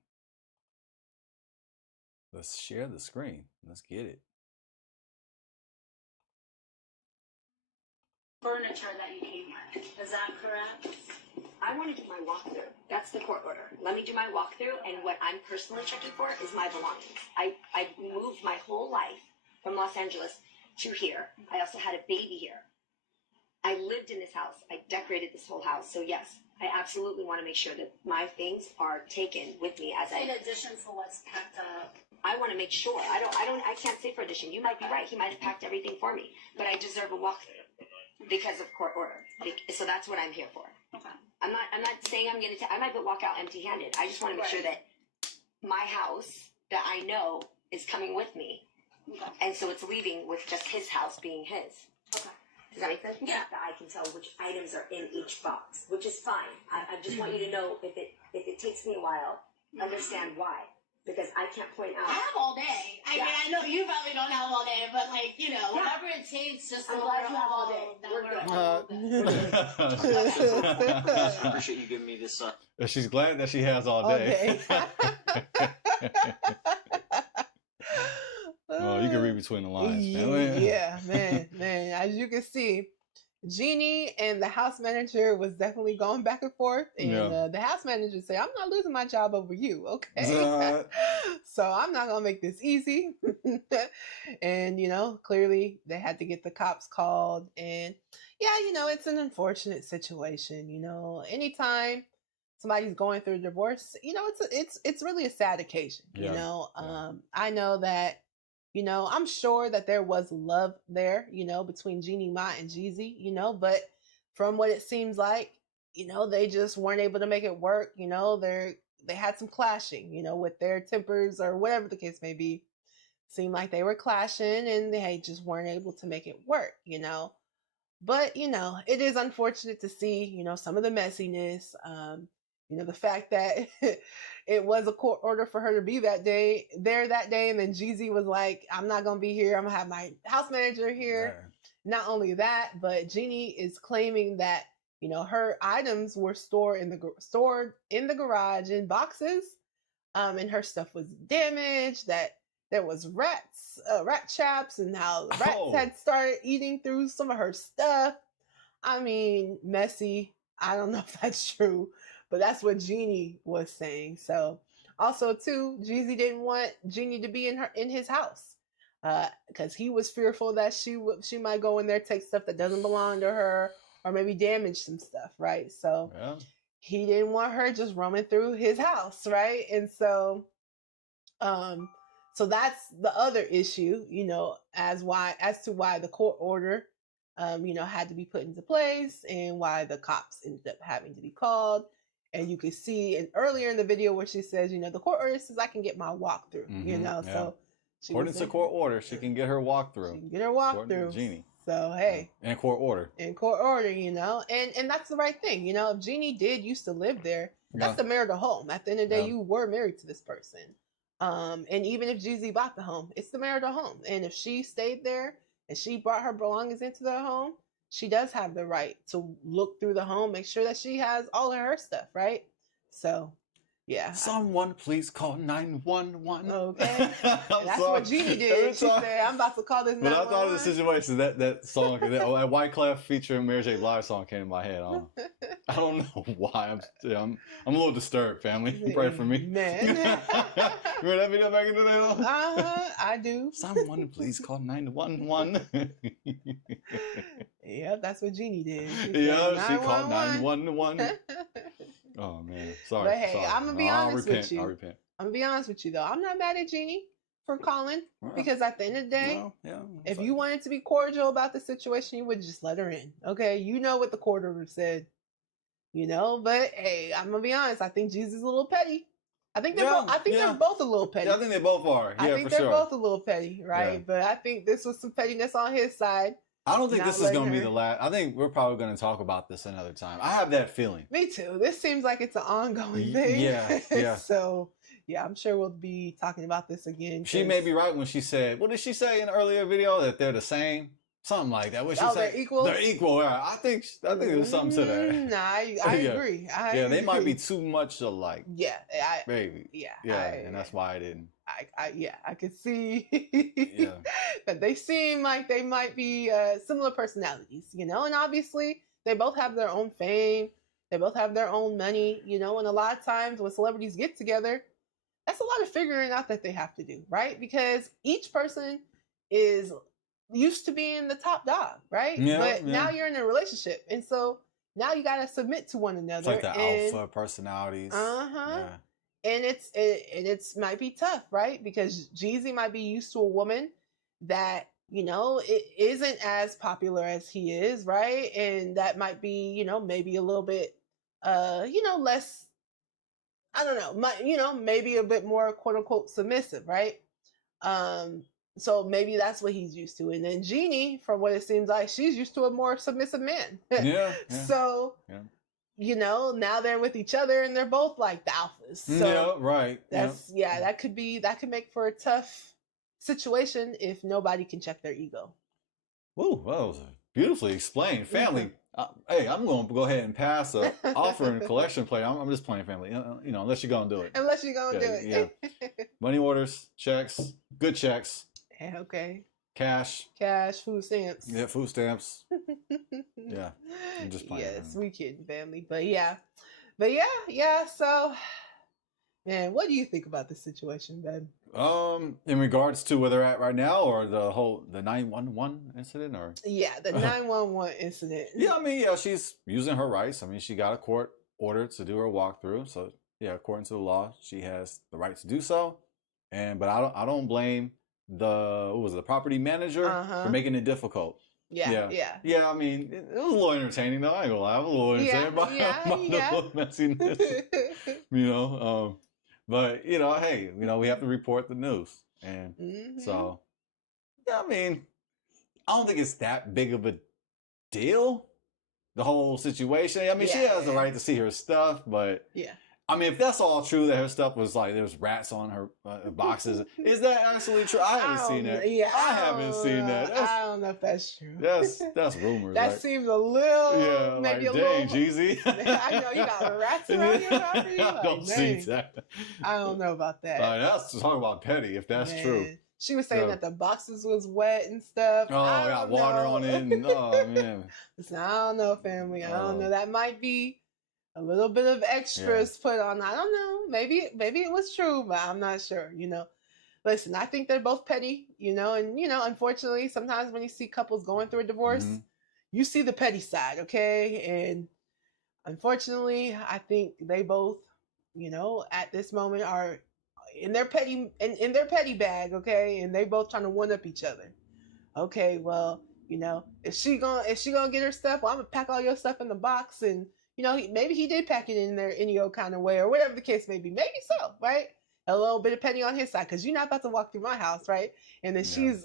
Let's share the screen. Let's get it. Furniture that you came with. Is that correct? I want to do my walkthrough. That's the court order. Let me do my walkthrough, and what I'm personally checking for is my belongings. I moved my whole life from Los Angeles to here. I also had a baby here. I lived in this house. I decorated this whole house. So yes, I absolutely want to make sure that my things are taken with me as In addition to what's packed up. I want to make sure. I can't say for addition. You might be right. He might have packed everything for me, but I deserve a walkthrough because of court order. So that's what I'm here for. Okay. I'm not saying I'm going to, I might walk out empty-handed. I just want to make sure that my house that I know is coming with me. Okay. And so it's leaving with just his house being his. Okay. Does that make sense? Yeah. That I can tell which items are in each box, which is fine. I just want you to know if it takes me a while, understand why. Because I can't point out. I have all day. I mean, I know you probably don't have all day, but whatever it takes, just I'm so glad we're you have all all day. that We're good. I appreciate you giving me this. She's glad that she has all day. Oh, you can read between the lines, man. Yeah, man. As you can see, Jeannie and the house manager was definitely going back and forth, and Yeah. the house manager said, "I'm not losing my job over you, okay? So I'm not gonna make this easy." And clearly they had to get the cops called, and yeah, it's an unfortunate situation. Anytime somebody's going through a divorce, it's really a sad occasion. I know that I'm sure that there was love there, between Jeannie Mai and Jeezy, but from what it seems like, they just weren't able to make it work. They had some clashing, with their tempers or whatever the case may be. Seemed like they were clashing and they just weren't able to make it work. But it is unfortunate to see, some of the messiness. The fact that it was a court order for her to be that day, and then Jeezy was like, "I'm not gonna be here. I'm gonna have my house manager here." Not only that, but Jeannie is claiming that her items were stored in the garage in boxes, and her stuff was damaged. That there was rat traps, and how rats had started eating through some of her stuff. I mean, messy. I don't know if that's true, but that's what Jeannie was saying. So, also too, Jeezy didn't want Jeannie to be in his house, because he was fearful that she might go in there, take stuff that doesn't belong to her, or maybe damage some stuff, right? So he didn't want her just roaming through his house, right? And so that's the other issue, as to why the court order, had to be put into place, and why the cops ended up having to be called. And you can see earlier in the video where she says, the court order says I can get my walkthrough, so according to court order, she can get her walkthrough. She can get her walkthrough. Jeannie. So hey, in court order. In court order, and that's the right thing. If Jeannie did used to live there, that's the marital home. At the end of the day, you were married to this person. And even if Jeezy bought the home, it's the marital home. And if she stayed there and she brought her belongings into the home, she does have the right to look through the home, make sure that she has all of her stuff, right? So, yeah. Someone please call 911. Okay. That's what Jeannie did. She said, "I'm about to call this 911." But I thought of the situation, that song, that Wyclef featuring Mary J. Blige song came in my head. I don't know why. I'm a little disturbed, family. Pray for me. Man. Remember that video back in the day? I do. Someone please call 911. Yep, that's what Jeannie did. She called 911. Oh man, sorry. But hey, I'm gonna be honest with you. I'll repent. I'm gonna be honest with you though. I'm not mad at Jeannie for calling, because at the end of the day, if you wanted to be cordial about the situation, you would just let her in. Okay, you know what the court order said. But hey, I'm gonna be honest. I think Jeezy's a little petty. I think they're both a little petty. Yeah, I think they both are. Yeah, I think they're both a little petty, right? Yeah. But I think this was some pettiness on his side. I don't think this is going to be the last. I think we're probably going to talk about this another time. I have that feeling. Me too. This seems like it's an ongoing thing. Yeah. So, yeah, I'm sure we'll be talking about this again. She may be right when she said, what did she say in the earlier video? That they're the same? Something like that. What she said? They're equal? They're equal. Yeah. I think there's something to that. Nah, I agree. They might be too much alike. Yeah. Maybe. Yeah. And that's why I didn't. I could see that they seem like they might be similar personalities, and obviously they both have their own fame, they both have their own money, and a lot of times when celebrities get together, that's a lot of figuring out that they have to do, right? Because each person is used to being the top dog, right? But now you're in a relationship, and so now you got to submit to one another. It's like the alpha personalities. And it's might be tough, right? Because Jeezy might be used to a woman that, it isn't as popular as he is, right? And that might be, maybe a little bit, less, I don't know, maybe a bit more quote unquote submissive, right? So maybe that's what he's used to. And then Jeannie, from what it seems like, she's used to a more submissive man. So... now they're with each other and they're both like the alphas. So that could make for a tough situation if nobody can check their ego. Ooh, that was beautifully explained. Family, hey, I'm going to go ahead and pass a offering collection play. I'm just playing family, unless you're going to do it. Unless you're going to do it. Money orders, checks, good checks. Okay. cash. Cash, food stamps. Yeah, food stamps. Yeah, I'm just playing. Yes, we kidding, family. But yeah. So, man, what do you think about this situation, Ben? In regards to where they're at right now, or the 911 incident, or yeah, the 911 incident. Yeah, I mean, yeah, she's using her rights. I mean, she got a court order to do her walkthrough, so yeah, according to the law, she has the right to do so. But I don't blame the property manager for making it difficult. Yeah. I mean, it was a little entertaining though. I ain't gonna lie, I was a little entertained by the messiness, you know. But hey, we have to report the news, and so yeah, I mean, I don't think it's that big of a deal, the whole situation. I mean, she has the right to see her stuff, but I mean, if that's all true, that her stuff was like there was rats on her boxes, is that actually true? I haven't seen that. Yeah, I haven't seen that. I don't know if that's true. That's rumors. That right? seems a little, maybe like, a dang, little. Jeezy. I know you got rats around your property. I don't see that. I don't know about that. That's talking about petty. If that's true. She was saying that the boxes was wet and stuff. Oh, I got water on it. And, oh man. Listen, I don't know, family. I don't know. That might be a little bit of extras put on. I don't know. Maybe it was true, but I'm not sure. Listen, I think they're both petty. And unfortunately, sometimes when you see couples going through a divorce, you see the petty side, okay? And unfortunately, I think they both, at this moment are in their petty bag, okay? And they both trying to one up each other. Okay, well, if she gonna get her stuff, well, I'm gonna pack all your stuff in the box, and maybe he did pack it in there any old kind of way, or whatever the case may be. Maybe so, right? A little bit of petty on his side, because you're not about to walk through my house, right? And then she's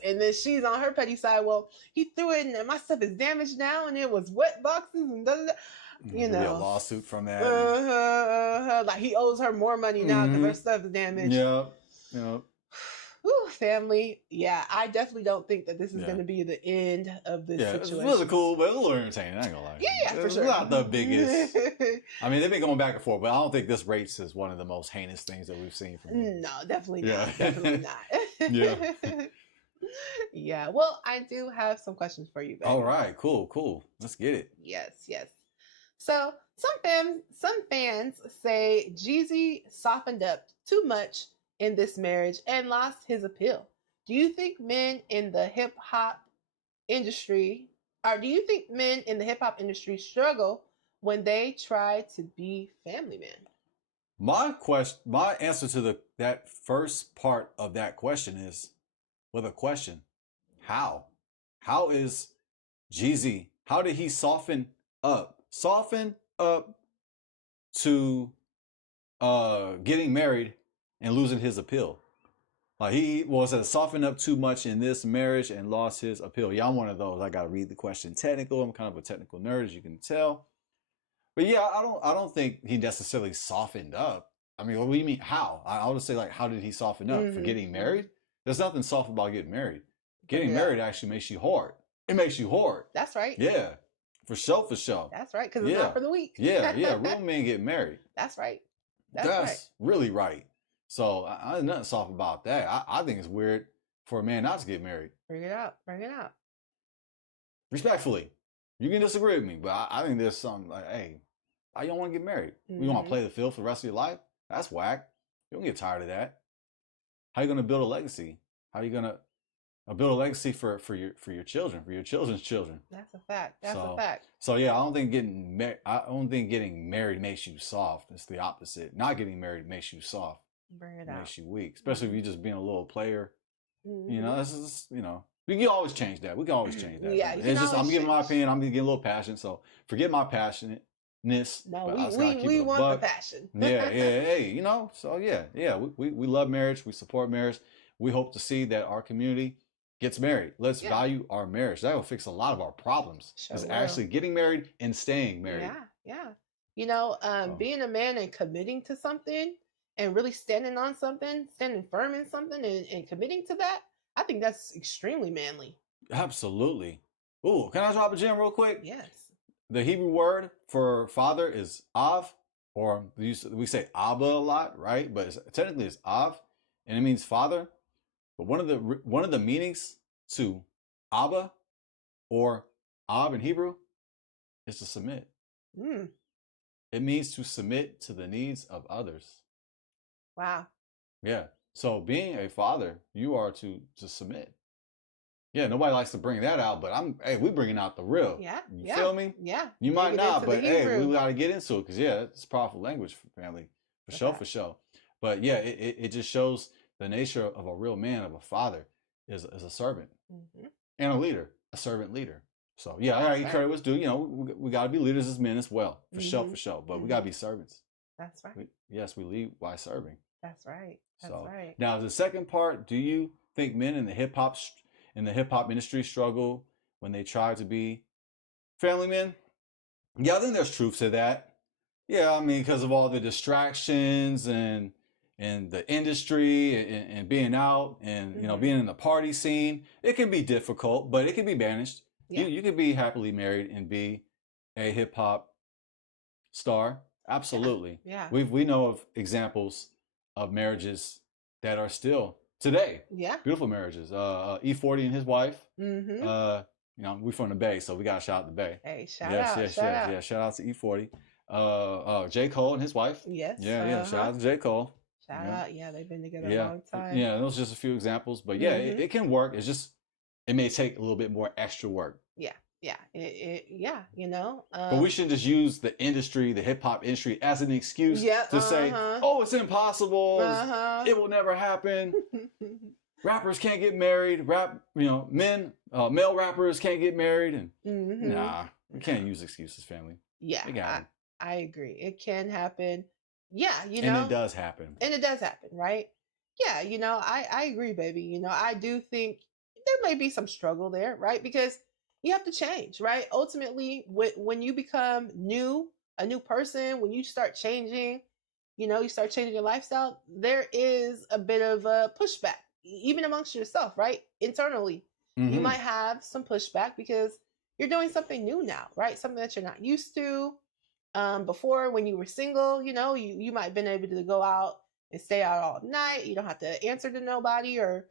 on her petty side. Well, he threw it, and my stuff is damaged now, and it was wet boxes, and da da da. Be a lawsuit from that. Like he owes her more money now because her stuff is damaged. Yep. Ooh, family. Yeah, I definitely don't think that this is going to be the end of this situation. It was really cool, but it was a little entertaining. I ain't gonna lie. Yeah, for sure. It's not the biggest. I mean, they've been going back and forth, but I don't think this rates as one of the most heinous things that we've seen from them. No, definitely not. Definitely not. Yeah. Well, I do have some questions for you, baby. All right. Cool. Let's get it. Yes. So some fans say Jeezy softened up too much in this marriage and lost his appeal. Do you think men in the hip hop industry struggle when they try to be family men? My answer to that first part of that question is with a question. How? How is Jeezy? How did he soften up to getting married and losing his appeal? Like he was softened up too much in this marriage and lost his appeal. Yeah, I'm one of those. I gotta read the question technical. I'm kind of a technical nerd, as you can tell. But yeah, I don't think he necessarily softened up. I mean, what do you mean? How? I would say, like, how did he soften up for getting married? There's nothing soft about getting married. Getting married actually makes you hard. It makes you hard. That's right. Yeah, for sure. That's right, because it's not for the weak. Yeah. Real men get married. That's right. That's really right. So there's nothing soft about that. I think it's weird for a man not to get married. Bring it out. Respectfully, you can disagree with me, but I think there's something like, hey, why you don't want to get married? You want to play the field for the rest of your life? That's whack. You don't get tired of that. How are you going to build a legacy? How are you going to build a legacy for your children, for your children's children? That's a fact. That's a fact. So yeah, I don't think getting married makes you soft. It's the opposite. Not getting married makes you soft. Bring it out. Makes you weak, especially if you're just being a little player. This is we can always change that. We can always change that. Yeah, it's just I'm giving my opinion. I'm getting a little passionate, so forget my passionateness. No, we want the passion. Hey, so yeah. We love marriage. We support marriage. We hope to see that our community gets married. Let's value our marriage. That will fix a lot of our problems. Is actually getting married and staying married. Yeah. Being a man and committing to something and really standing on something, standing firm in something and committing to that, I think that's extremely manly. Absolutely. Ooh, can I drop a gem real quick? Yes. The Hebrew word for father is av, or we say Abba a lot, right? But technically it's av, and it means father. But one of the meanings to Abba or Ab in Hebrew is to submit. Mm. It means to submit to the needs of others. Wow. Yeah. So being a father, you are to submit. Yeah, nobody likes to bring that out, but we bringing out the real. Yeah. You feel me? Yeah. You might Digging not, into the but hey, Hebrew. we got to get into it because it's powerful language for family, for sure. But yeah, it just shows the nature of a real man, of a father, is a servant and a leader, a servant leader. So yeah, I gotta give credit what's due. You know, we got to be leaders as men as well, for sure. But we got to be servants. That's right. We lead by serving. That's right. That's right. Now the second part, do you think men in the hip hop industry struggle when they try to be family men? Yeah, I think there's truth to that. Yeah, I mean, because of all the distractions and the industry and being out and you know being in the party scene, it can be difficult, but it can be managed. Yeah. You can be happily married and be a hip hop star. Absolutely. Yeah. We know of examples of marriages that are still today. Yeah. Beautiful marriages. E40 and his wife. You know, we from the Bay, so we got to shout out the Bay. Hey, shout out. Yeah, shout out to E40. J. Cole and his wife. Yes. Yeah. Shout out to J. Cole. Shout out. Yeah, they've been together a long time. Yeah, those are just a few examples. But yeah, it can work. It's just, it may take a little bit more extra work. Yeah. Yeah, you know. But we shouldn't just use the industry, the hip hop industry, as an excuse to say, oh, it's impossible. It will never happen. Rappers can't get married. Male rappers can't get married. And nah, we can't use excuses, family. Yeah, I agree. It can happen. Yeah, you know. And it does happen. Right? Yeah, you know, I agree, baby. You know, I do think there may be some struggle there, right? Because you have to change, right? Ultimately, when you become a new person, when you start changing, you know, you start changing your lifestyle, there is a bit of a pushback, even amongst yourself, right? Internally, you might have some pushback because you're doing something new now, right? Something that you're not used to. Before, when you were single, you know, you might have been able to go out and stay out all night. You don't have to answer to nobody or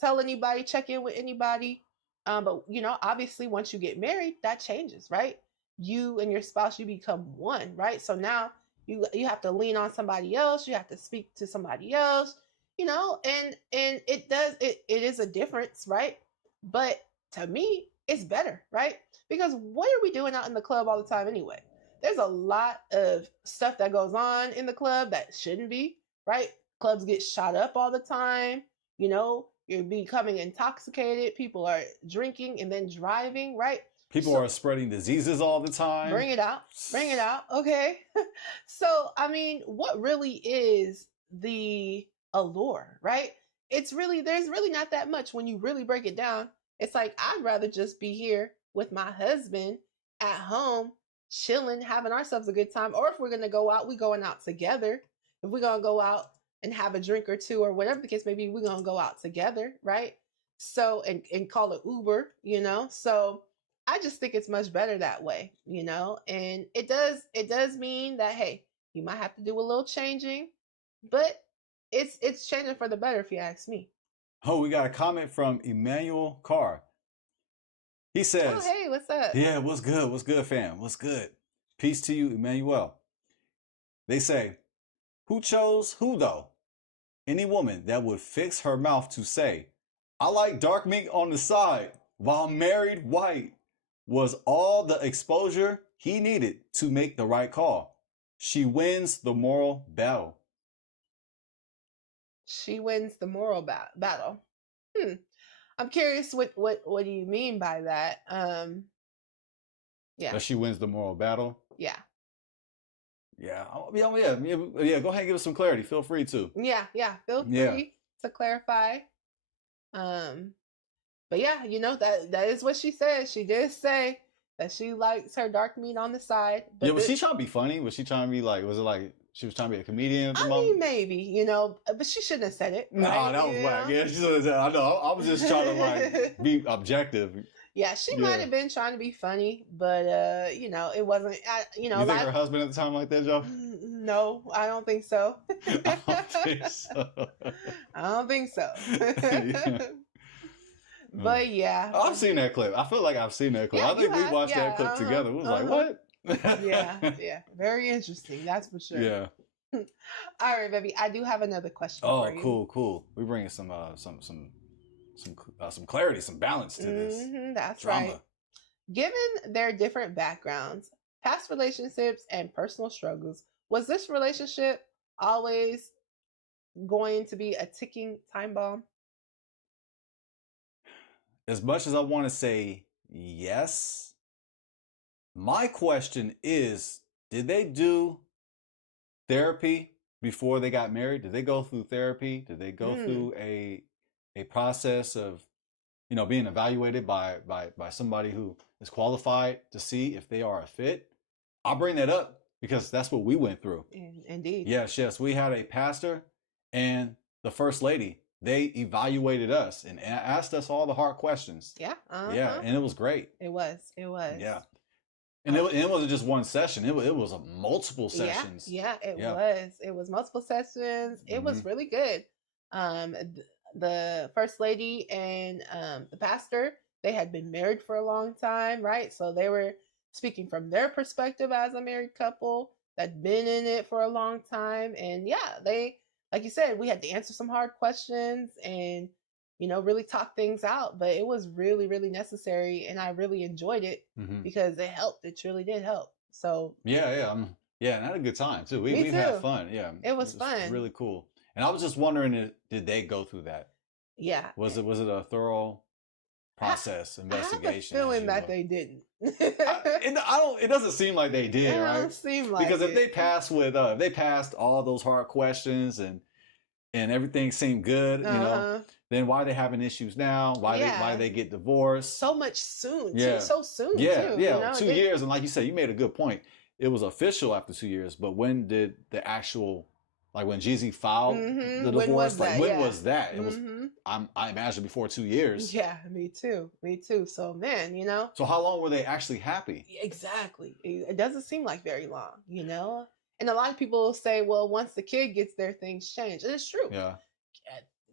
tell anybody, check in with anybody. But you know, obviously once you get married, that changes, right? You and your spouse, you become one, right? So now you have to lean on somebody else. You have to speak to somebody else, you know, and it is a difference, right? But to me, it's better, right? Because what are we doing out in the club all the time anyway? There's a lot of stuff that goes on in the club that shouldn't be, right? Clubs get shot up all the time, you know. You're becoming intoxicated. People are drinking and then driving, right? People are spreading diseases all the time. Bring it out. Okay. So, I mean, what really is the allure, right? There's really not that much when you really break it down. It's like, I'd rather just be here with my husband at home, chilling, having ourselves a good time. Or if we're going to go out, we're going out together. If we're going to go out and have a drink or two or whatever the case may be, we're going to go out together, right? So, and call it Uber, you know? So I just think it's much better that way, you know? And it does mean that, hey, you might have to do a little changing, but it's changing for the better if you ask me. Oh, we got a comment from Emmanuel Carr. He says, oh, hey, what's up? Yeah, what's good? What's good, fam? What's good? Peace to you, Emmanuel. They say, who chose who, though? Any woman that would fix her mouth to say, I like dark meat on the side while married white, was all the exposure he needed to make the right call. She wins the moral battle. She wins the moral battle. I'm curious what do you mean by that? Yeah. That she wins the moral battle? Yeah. Yeah. Go ahead and give us some clarity. Feel free to. Yeah. Feel free to clarify. But yeah, you know, that is what she said. She did say that she likes her dark meat on the side. But was she trying to be funny? Was she trying to be like, was it like she was trying to be a comedian? I mean, maybe, you know, but she shouldn't have said it. No, right? that was whack. Yeah, she should have said, I know. I was just trying to like be objective. Yeah, she might have been trying to be funny, but you know, it wasn't. You know, you think her husband at the time like that, Joe? No, I don't think so. I don't think so. But yeah. Oh, I've seen that clip. I feel like I've seen that clip. Yeah, I think you we have, watched that yeah, clip together. We was like, what? yeah. Very interesting, that's for sure. Yeah. All right, baby. I do have another question Oh, for you. cool. We're bringing some clarity, some balance to this. That's drama. right. Given their different backgrounds, past relationships, and personal struggles, was this relationship always going to be a ticking time bomb? As much as I want to say yes, my question is, did they do therapy before they got married? Did they go through therapy? Did they go through a process of, you know, being evaluated by somebody who is qualified to see if they are a fit? I'll bring that up because that's what we went through. Indeed. Yes. We had a pastor and the first lady. They evaluated us and asked us all the hard questions. Yeah. Yeah, and it was great. It was. Yeah. And it wasn't just one session. It was a multiple sessions. Yeah, it was. It was multiple sessions. It was really good. The first lady and the pastor, they had been married for a long time, right? So they were speaking from their perspective as a married couple that'd been in it for a long time. And yeah, they, like you said, we had to answer some hard questions and, you know, really talk things out. But it was really, really necessary. And I really enjoyed it because it helped. It truly did help. So yeah. And I had a good time too. We had fun. Yeah. It was fun. Really cool. And I was just wondering, did they go through that? Yeah. Was it a thorough process, investigation? I have a feeling that they didn't. It doesn't seem like they did, right? It doesn't seem like because if they passed all those hard questions and everything seemed good, you know, then why are they having issues now? Why they get divorced? So much soon. Yeah. So soon. Yeah. Too, Yeah. You know? 2 years, and like you said, you made a good point. It was official after 2 years, but when did the actual, like when Jeezy filed the divorce, when was that? It was, I imagine, before 2 years. Yeah, me too. So man, you know. So how long were they actually happy? Exactly. It doesn't seem like very long, you know. And a lot of people say, well, once the kid gets there, things change, and it's true. Yeah.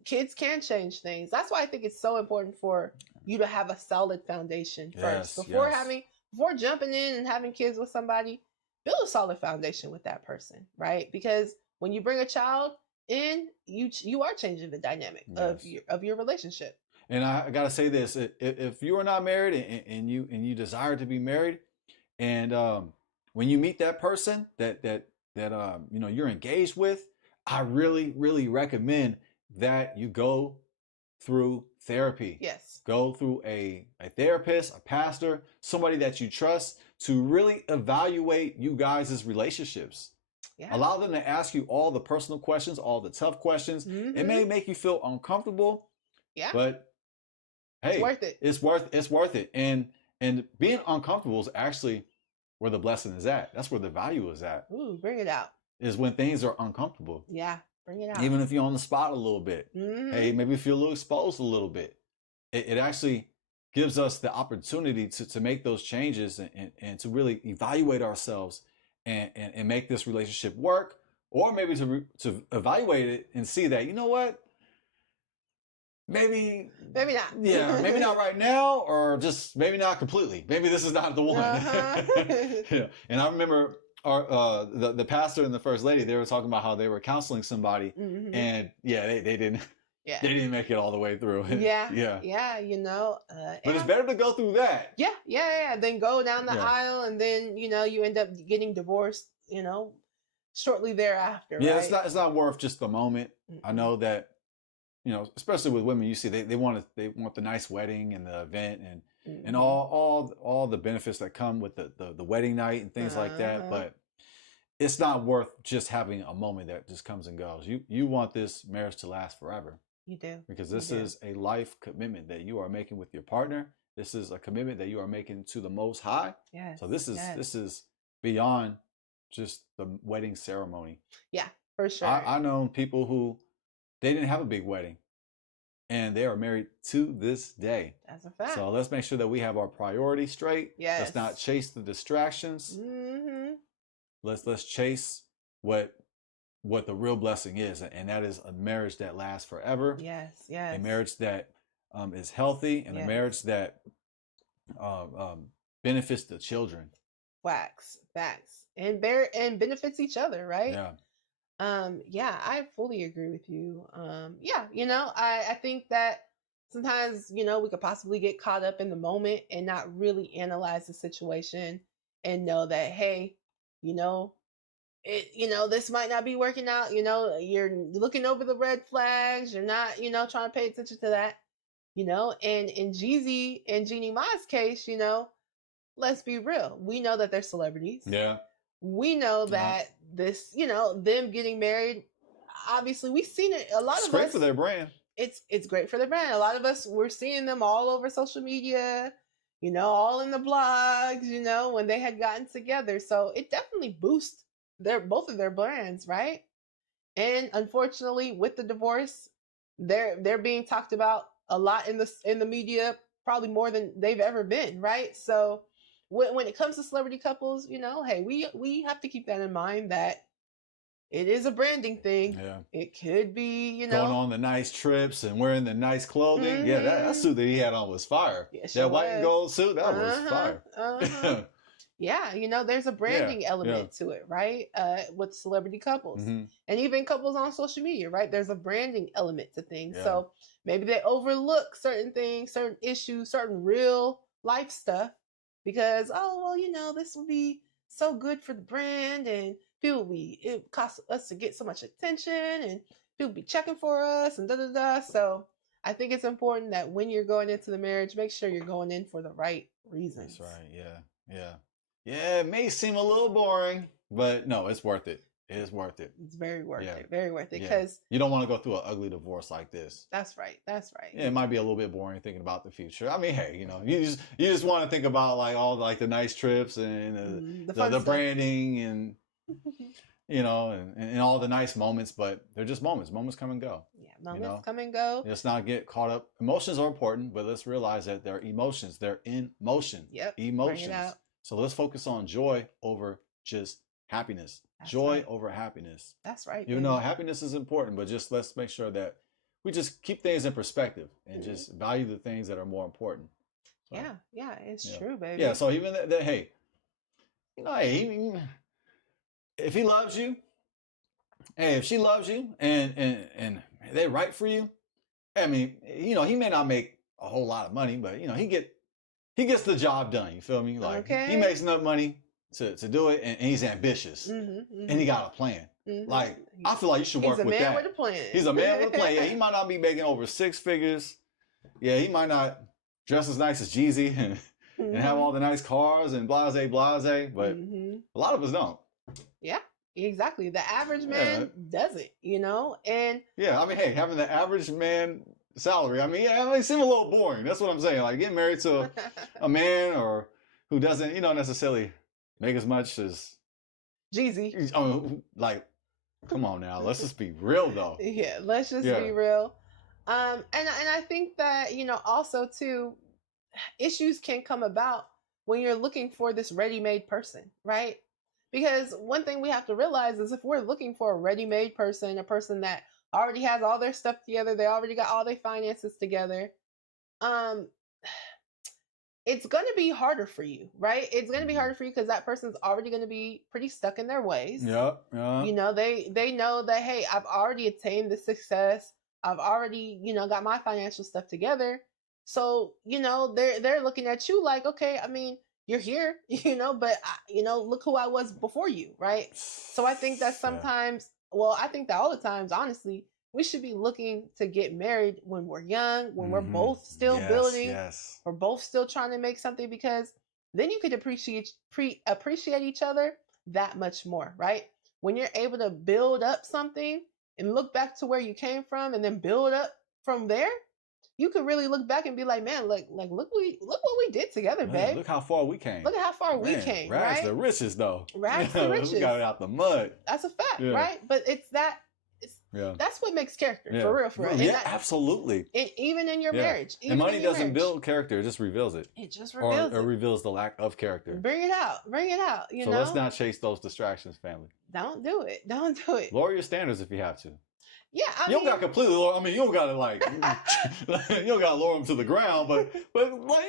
Kids can change things. That's why I think it's so important for you to have a solid foundation first before jumping in and having kids with somebody. Build a solid foundation with that person, right? Because when you bring a child in, you are changing the dynamic of your relationship. And I gotta say this: if you are not married and you desire to be married, and when you meet that person that you know you're engaged with, I really recommend that you go through therapy. Yes. Go through a therapist, a pastor, somebody that you trust to really evaluate you guys' relationships. Yeah. Allow them to ask you all the personal questions, all the tough questions. It may make you feel uncomfortable. Yeah. But hey, it's worth it. It's worth it. And being uncomfortable is actually where the blessing is at. That's where the value is at. Ooh, bring it out. Is when things are uncomfortable. Yeah. Bring it out. Even if you're on the spot a little bit. Hey, maybe feel a little exposed a little bit. It actually gives us the opportunity to make those changes and to really evaluate ourselves and make this relationship work, or maybe to evaluate it and see that, you know what, maybe not. Yeah, maybe not right now, or just maybe not completely. Maybe this is not the one. Yeah. And I remember the pastor and the first lady, they were talking about how they were counseling somebody, and they didn't. Yeah. They didn't make it all the way through. Yeah, you know. But it's better to go through that. Yeah. Then go down the aisle, and then, you know, you end up getting divorced, you know, shortly thereafter. Yeah, right? it's not worth just the moment. I know that, you know, especially with women, you see they want the nice wedding and the event and all the benefits that come with the wedding night and things like that. But it's not worth just having a moment that just comes and goes. You want this marriage to last forever. You do. Because this is a life commitment that you are making with your partner. This is a commitment that you are making to the Most High. Yes. So this is beyond just the wedding ceremony. Yeah, for sure. I know people who they didn't have a big wedding, and they are married to this day. That's a fact. So let's make sure that we have our priorities straight. Yes. Let's not chase the distractions. Let's chase what the real blessing is, and that is a marriage that lasts forever. Yes. A marriage that is healthy and a Yeah. marriage that benefits the children. Facts, and benefits each other, right? Yeah, I fully agree with you. Yeah, I think that sometimes, we could possibly get caught up in the moment and not really analyze the situation and know that, hey, this might not be working out. You're looking over the red flags. You're not, trying to pay attention to that. And in Jeezy and Jeannie Mai's case, let's be real. We know that they're celebrities. Yeah. We know that this, them getting married, obviously we've seen it. A lot It's of great us, for their brand. It's great for their brand. A lot of us, we're seeing them all over social media, all in the blogs, when they had gotten together. So it definitely boosts both of their brands, right? And unfortunately, with the divorce, they're being talked about a lot in the media, probably more than they've ever been, right? So when it comes to celebrity couples, hey, we have to keep that in mind, that it is a branding thing. Yeah. It could be, going on the nice trips and wearing the nice clothing. Mm-hmm. Yeah, that suit that he had on was fire. Yeah, that white and gold suit, that was fire. Yeah, there's a branding element to it, right? With celebrity couples and even couples on social media, right? There's a branding element to things. Yeah. So maybe they overlook certain things, certain issues, certain real life stuff because, this will be so good for the brand and it costs us to get so much attention and people be checking for us and da-da-da. So I think it's important that when you're going into the marriage, make sure you're going in for the right reasons. That's right. Yeah, it may seem a little boring, but no, it's worth it. It is worth it. It's very worth it. Very worth it. Because you don't want to go through an ugly divorce like this. That's right. Yeah, it might be a little bit boring thinking about the future. I mean, hey, you just want to think about like all like the nice trips and the branding and and all the nice moments, but they're just moments. Moments come and go. Yeah, moments come and go. Let's not get caught up. Emotions are important, but let's realize that they're emotions. They're in motion. Yep. Emotions. Bring it out. So let's focus on joy over just happiness. Joy over happiness. That's right. Even though happiness is important, but just let's make sure that we just keep things in perspective and just value the things that are more important. So, yeah, it's true, baby. Yeah, so even that hey, if he loves you, hey, if she loves you and they're right for you, I mean, he may not make a whole lot of money, but he gets the job done. You feel me? Like he makes enough money to do it, and he's ambitious, and he got a plan. Like I feel like you should work with that. He's a man with a plan. He's a man with a plan. Yeah, he might not be making over 6 figures. Yeah, he might not dress as nice as Jeezy and have all the nice cars and blase, but a lot of us don't. Yeah, exactly. The average man doesn't, and yeah, I mean, hey, having the average man salary, I mean, yeah, it may seem a little boring. That's what I'm saying. Like getting married to a man or who doesn't, necessarily make as much as Jeezy. I mean, like, come on now, let's just be real though. Yeah, let's just be real. And I think that also too, issues can come about when you're looking for this ready-made person, right? Because one thing we have to realize is if we're looking for a ready-made person, a person that already has all their stuff together, they already got all their finances together, it's going to be harder for you, right? It's going to be harder for you because that person's already going to be pretty stuck in their ways. Yeah. They know that, hey, I've already attained this success. I've already, got my financial stuff together. So, they're looking at you like, okay, I mean, you're here, but look who I was before you, right? So I think that sometimes, I think that all the times, honestly, we should be looking to get married when we're young, when we're both still building, we're both still trying to make something, because then you could appreciate each other that much more, right? When you're able to build up something and look back to where you came from and then build up from there, you could really look back and be like, man, look what we did together, babe. Look how far we came. Look at how far we came, rags right? the riches, though. Rags the riches. We got it out the mud. That's a fact, right? But that's what makes character, for real. Yeah, absolutely. And even in your marriage. And money doesn't build character, it just reveals it. It just reveals it. Or reveals the lack of character. Bring it out. So let's not chase those distractions, family. Don't do it. Lower your standards if you have to. Yeah, you don't got completely lower. I mean, you don't got to like, you don't got to lower them to the ground, but like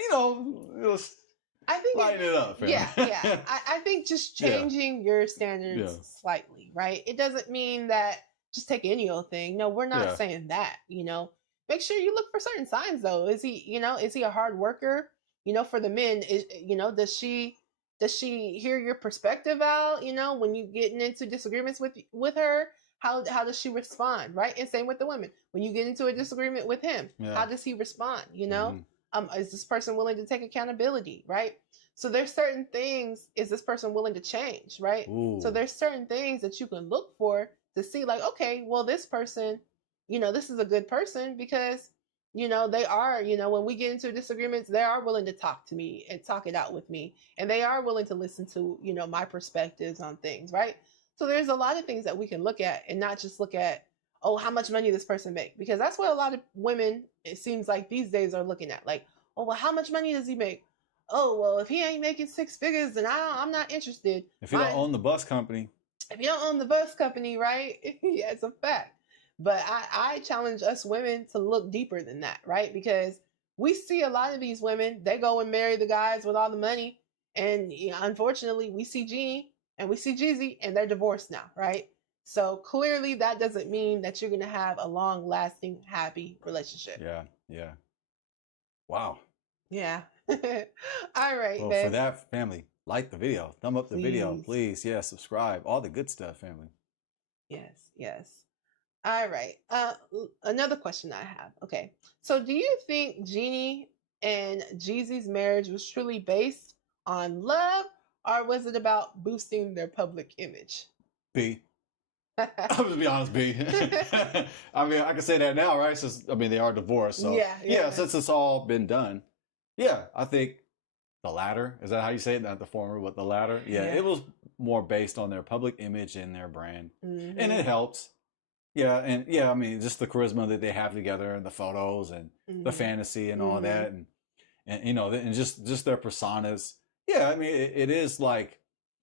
just I think lighten it up, family. yeah. I think just changing your standards slightly, right? It doesn't mean that just take any old thing. No, we're not saying that. Make sure you look for certain signs though. Is he a hard worker? For the men, does she hear your perspective out? When you getting into disagreements with her, how does she respond, right? And same with the women. When you get into a disagreement with him, how does he respond? Is this person willing to take accountability, right? So there's certain things, is this person willing to change, right? Ooh. So there's certain things that you can look for to see like, okay, well, this person, this is a good person because, they are, when we get into disagreements, they are willing to talk to me and talk it out with me. And they are willing to listen to, my perspectives on things, right? So there's a lot of things that we can look at and not just look at, oh, how much money this person make? Because that's what a lot of women, it seems like these days, are looking at. Like, oh, well, how much money does he make? Oh, well, if he ain't making six figures, then I'm not interested. If you don't own the bus company. If you don't own the bus company, right? Yeah, it's a fact. But I challenge us women to look deeper than that, right? Because we see a lot of these women, they go and marry the guys with all the money. And unfortunately, we see Jeannie and we see Jeezy and they're divorced now, right? So clearly that doesn't mean that you're going to have a long lasting, happy relationship. Yeah. Wow. Yeah. All right. Well, for that, family, like the video, thumb up the video, please. Yeah, subscribe, all the good stuff, family. Yes. All right. Another question I have. Okay. So do you think Jeannie and Jeezy's marriage was truly based on love, or was it about boosting their public image? B. I'm just be honest, B. I mean, I can say that now, right? Since they are divorced, so yeah. Since it's all been done, yeah, I think the latter. Is that how you say it? Not the former, but the latter. Yeah, it was more based on their public image and their brand, and it helps. Yeah, and just the charisma that they have together, and the photos, and the fantasy, and all that, and and just their personas. Yeah, it is like.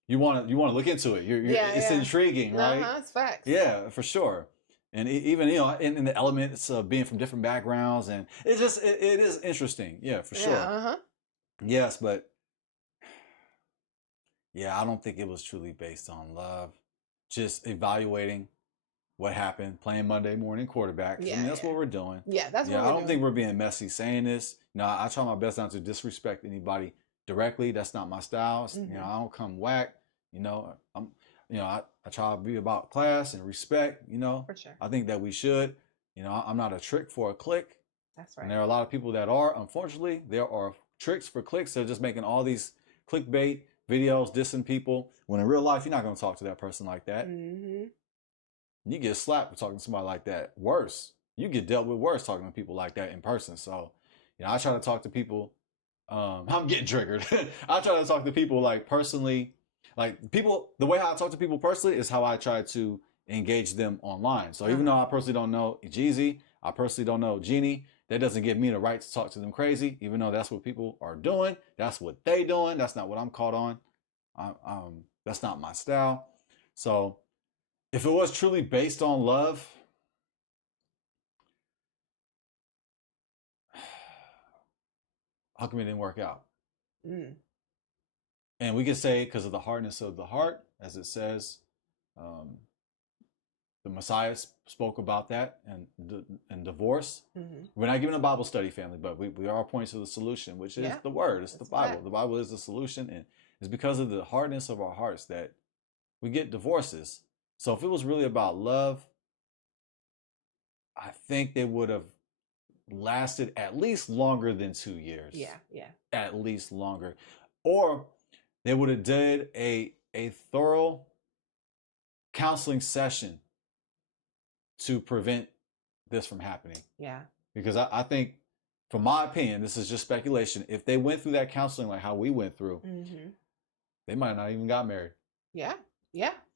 You want to look into it. It's intriguing, right? It's facts. Yeah, for sure. And even in the elements of being from different backgrounds, and it is interesting. Yeah, for sure. Yes, but I don't think it was truly based on love. Just evaluating what happened, playing Monday morning quarterback. That's what we're doing. Yeah, that's what we're doing. I don't think we're being messy saying this. I try my best not to disrespect anybody directly. That's not my style. I don't come whack. I try to be about class and respect, For sure. I think that we should, I'm not a trick for a click. That's right. And there are a lot of people that are, unfortunately, there are tricks for clicks. They're just making all these clickbait videos, dissing people, when in real life, you're not going to talk to that person like that. Mm-hmm. You get slapped for talking to somebody like that. Worse, you get dealt with worse talking to people like that in person. So, I try to talk to people, I'm getting triggered. I try to talk to people like personally. Like people, the way how I talk to people personally is how I try to engage them online. So even though I personally don't know Jeezy, I personally don't know Jeannie, that doesn't give me the right to talk to them crazy, even though that's what people are doing. That's what they doing. That's not what I'm caught on. That's not my style. So if it was truly based on love, how come it didn't work out? And we can say because of the hardness of the heart, as it says, the Messiah spoke about that and divorce. We're not giving a Bible study, family, but we are pointing to the solution, which is the Word. It's the Bible. Right. The Bible is the solution, and it's because of the hardness of our hearts that we get divorces. So if it was really about love, I think they would have lasted at least longer than 2 years. Yeah. At least longer. Or they would have did a thorough counseling session to prevent this from happening. Yeah. Because I think, from my opinion, this is just speculation. If they went through that counseling like how we went through, they might not even got married. Yeah,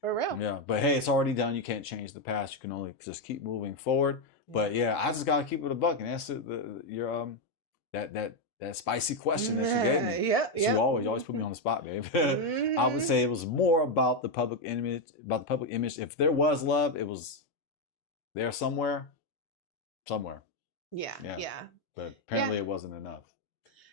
for real. Yeah, but hey, it's already done. You can't change the past. You can only just keep moving forward. But I just gotta keep it a buck and answer that spicy question that you gave me. Yeah. You always put me on the spot, babe. I would say it was more about the public image. If there was love, it was there somewhere. Yeah. Yeah. Yeah. But apparently it wasn't enough.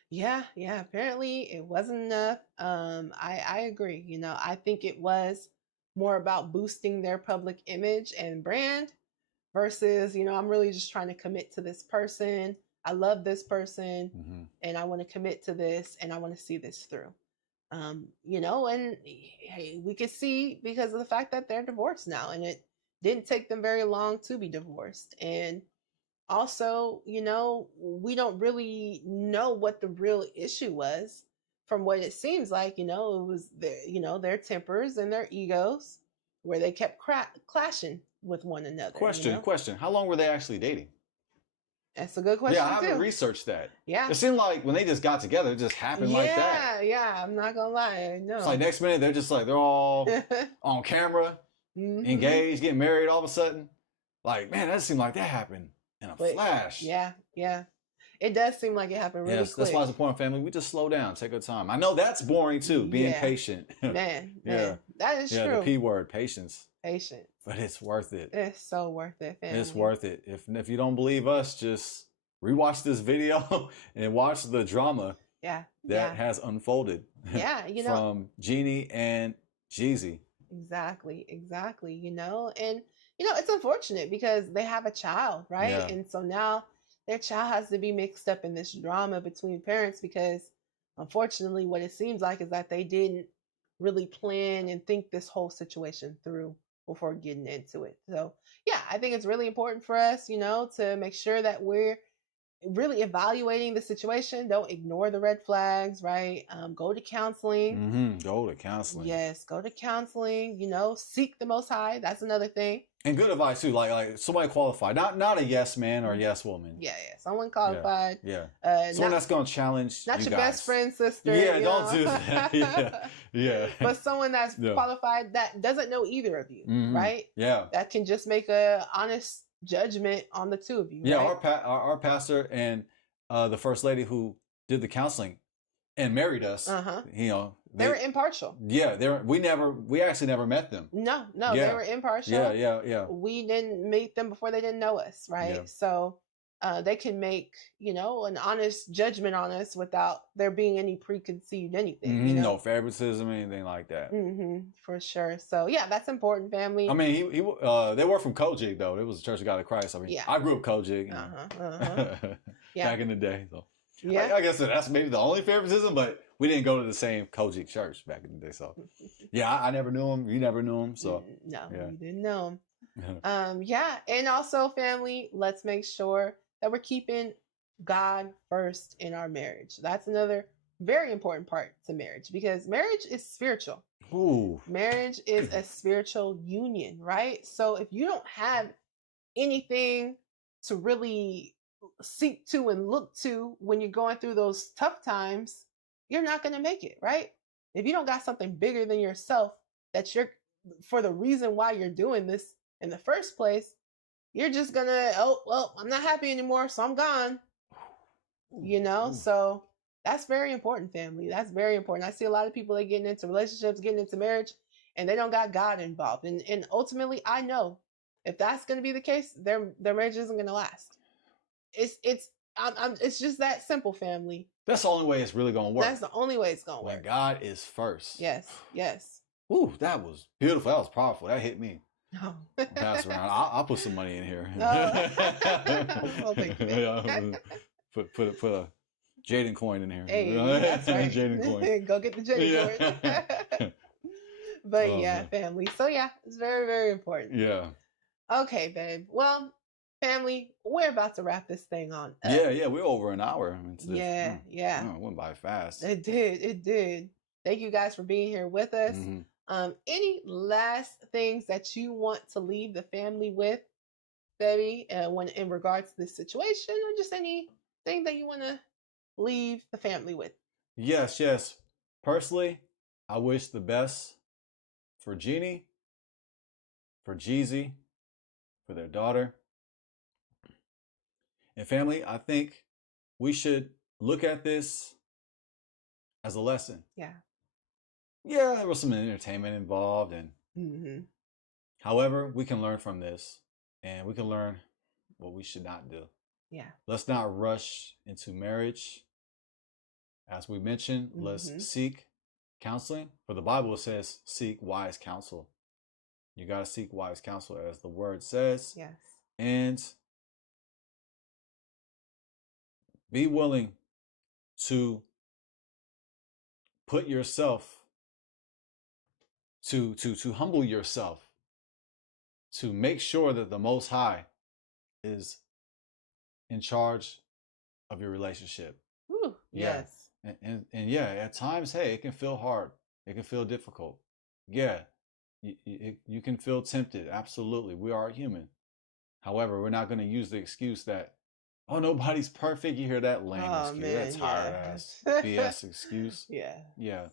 Yeah, yeah. Apparently it wasn't enough. I agree. I think it was more about boosting their public image and brand versus, I'm really just trying to commit to this person. I love this person and I want to commit to this and I want to see this through. And hey, we could see because of the fact that they're divorced now and it didn't take them very long to be divorced. And also, we don't really know what the real issue was. From what it seems like, it was their tempers and their egos where they kept clashing with one another. Question. How long were they actually dating? That's a good question. Yeah, I haven't too. researched that. Yeah. It seemed like when they just got together, it just happened like that. Yeah, I'm not gonna lie. No. It's like next minute they're just like they're all on camera, engaged, getting married all of a sudden. Like, man, that seemed like that happened in a flash. Yeah. It does seem like it happened really quick. That's why it's important, family. We just slow down, take our time. I know that's boring too, being patient. Man, yeah. That is true. The P word, patience. Patience. But it's worth it. It's so worth it, family. It's worth it. If you don't believe us, just rewatch this video and watch the drama that has unfolded. Yeah, from Jeannie and Jeezy. Exactly. And it's unfortunate because they have a child, right? Yeah. And so now their child has to be mixed up in this drama between parents because unfortunately what it seems like is that they didn't really plan and think this whole situation through before getting into it. So yeah, I think it's really important for us, to make sure that we're really evaluating the situation. Don't ignore the red flags, right? Go to counseling. Go to counseling. Yes, go to counseling. Seek the Most High. That's another thing. And good advice too, like somebody qualified, not a yes man or a yes woman. Yeah, someone qualified. Yeah. Someone that's gonna challenge. Not you your guys. best friend, sister. Yeah, don't do that. Yeah. But someone that's qualified that doesn't know either of you, right? Yeah. That can just make a honest judgment on the two of you. Yeah, right? our pastor and the first lady who did the counseling and married us. They were impartial. Yeah, we actually never met them. No, they were impartial. Yeah. We didn't meet them before they didn't know us, right? Yeah. So they can make, an honest judgment on us without there being any preconceived anything. No favoritism, anything like that. For sure. So yeah, that's important, family. I mean, they were from Kojig though. It was the Church of God of Christ. I mean, I grew up Kojig. Back in the day, so. Yeah, I guess that's maybe the only favoritism, but we didn't go to the same Kojik church back in the day. So, yeah, I never knew him. You never knew him. So, you didn't know him. And also, family, let's make sure that we're keeping God first in our marriage. That's another very important part to marriage because marriage is spiritual. Ooh. Marriage is a spiritual union, right? So, if you don't have anything to really seek to and look to when you're going through those tough times, you're not going to make it, right? If you don't got something bigger than yourself that you're for the reason why you're doing this in the first place, you're just gonna, I'm not happy anymore, so I'm gone. So that's very important, family. That's very important. I see a lot of people that getting into relationships, getting into marriage, and they don't got God involved. And ultimately, I know if that's going to be the case, their marriage isn't going to last. It's just that simple, family. That's the only way it's really gonna work. That's the only way it's gonna work. When God is first. Yes. Ooh, that was beautiful. That was powerful. That hit me. No. Pass around. I'll put some money in here. No. Well, thank you. Put a Jaden coin in here. Hey, that's right. Jaden coin. Go get the Jaden coin. But family. So it's very, very important. Yeah. Okay, babe. Well, family, we're about to wrap this thing on up. Yeah, we're over an hour into this. Yeah. It went by fast. It did. Thank you guys for being here with us. Any last things that you want to leave the family with, baby, when in regards to this situation, or just anything that you want to leave the family with? Yes. Personally, I wish the best for Jeannie, for Jeezy, for their daughter. And family, I think we should look at this as a lesson. Yeah, there was some entertainment involved, and however, we can learn from this and we can learn what we should not do. Yeah. Let's not rush into marriage. As we mentioned, let's seek counseling. For the Bible says, seek wise counsel. You got to seek wise counsel, as the word says. Yes. And be willing to put yourself, to humble yourself, to make sure that the Most High is in charge of your relationship. Ooh, Yeah. yes. And yeah, at times, hey, it can feel hard. It can feel difficult. Yeah, you can feel tempted. Absolutely. We are human. However, we're not going to use the excuse that, oh, nobody's perfect. You hear that lame excuse, that tired ass BS excuse. Yeah. Yeah.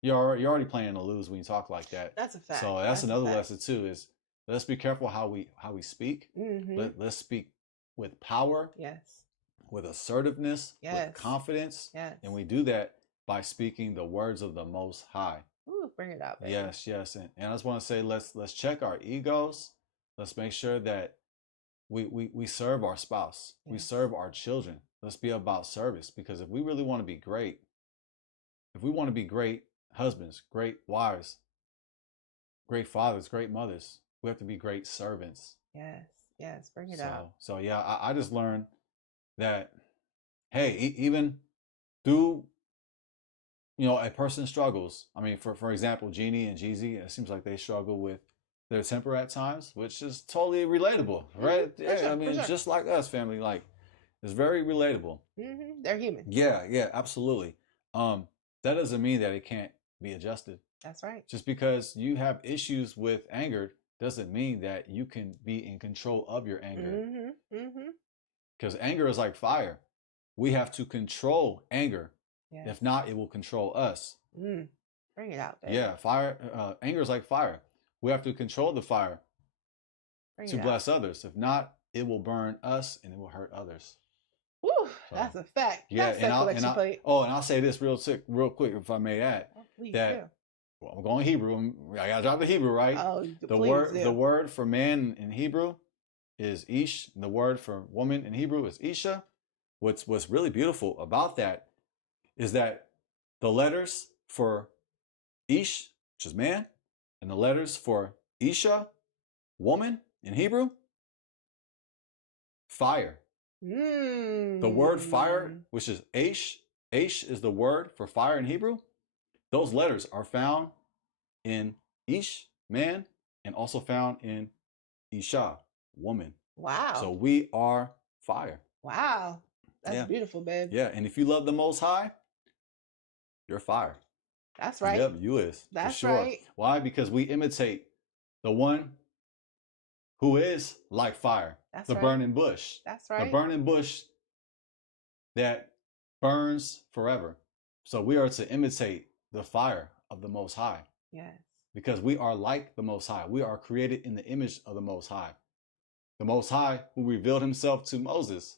You're already playing to lose when you talk like that. That's a fact. So that's another lesson too, is let's be careful how we speak. Let's speak with power. Yes. With assertiveness, with confidence. Yes. And we do that by speaking the words of the Most High. Ooh, bring it out, baby. Yes. And I just want to say, let's check our egos. Let's make sure that we serve our spouse. Yes. We serve our children. Let's be about service, because if we really want to be great, if we want to be great husbands, great wives, great fathers, great mothers, we have to be great servants. Yes, bring it out. So yeah, I just learned that, hey, even through, a person struggles. I mean, for example, Jeannie and Jeezy, it seems like they struggle with their temper at times, which is totally relatable, right? Yeah, sure, I mean, just like us, family, like, it's very relatable. They're human. Yeah, absolutely. That doesn't mean that it can't be adjusted. That's right. Just because you have issues with anger doesn't mean that you can be in control of your anger. Because anger is like fire. We have to control anger. Yes. If not, it will control us. Bring it out, baby. Yeah, anger is like fire. We have to control the fire to bless others. If not, it will burn us and it will hurt others. Woo, that's a fact. Yeah, that's I'll say this real quick, if I may add. Please do. Well, I'm going Hebrew. I gotta drop the Hebrew, right? Oh, the word for man in Hebrew is ish, and the word for woman in Hebrew is isha. What's really beautiful about that is that the letters for ish, which is man, and the letters for isha, woman in Hebrew, fire. The word fire, which is aish is the word for fire in Hebrew. Those letters are found in ish, man, and also found in isha, woman. Wow. So we are fire. Wow. That's beautiful, babe. Yeah, and if you love the Most High, you're fire. That's right. Yep, you is. That's for sure. right. Why? Because we imitate the one who is like fire. That's the right. burning bush. That's right. The burning bush that burns forever. So we are to imitate the fire of the Most High. Yes. Because we are like the Most High. We are created in the image of the Most High. The Most High, who revealed himself to Moses.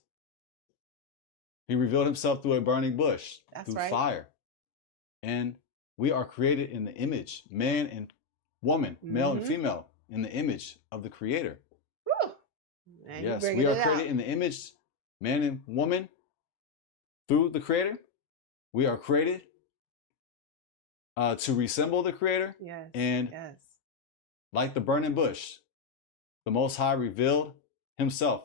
He revealed himself through a burning bush, through fire. And we are created in the image, man and woman, male and female, in the image of the Creator. Woo. Yes, we are created in the image, man and woman, through the Creator. We are created to resemble the Creator. Yes. And like the burning bush, the Most High revealed himself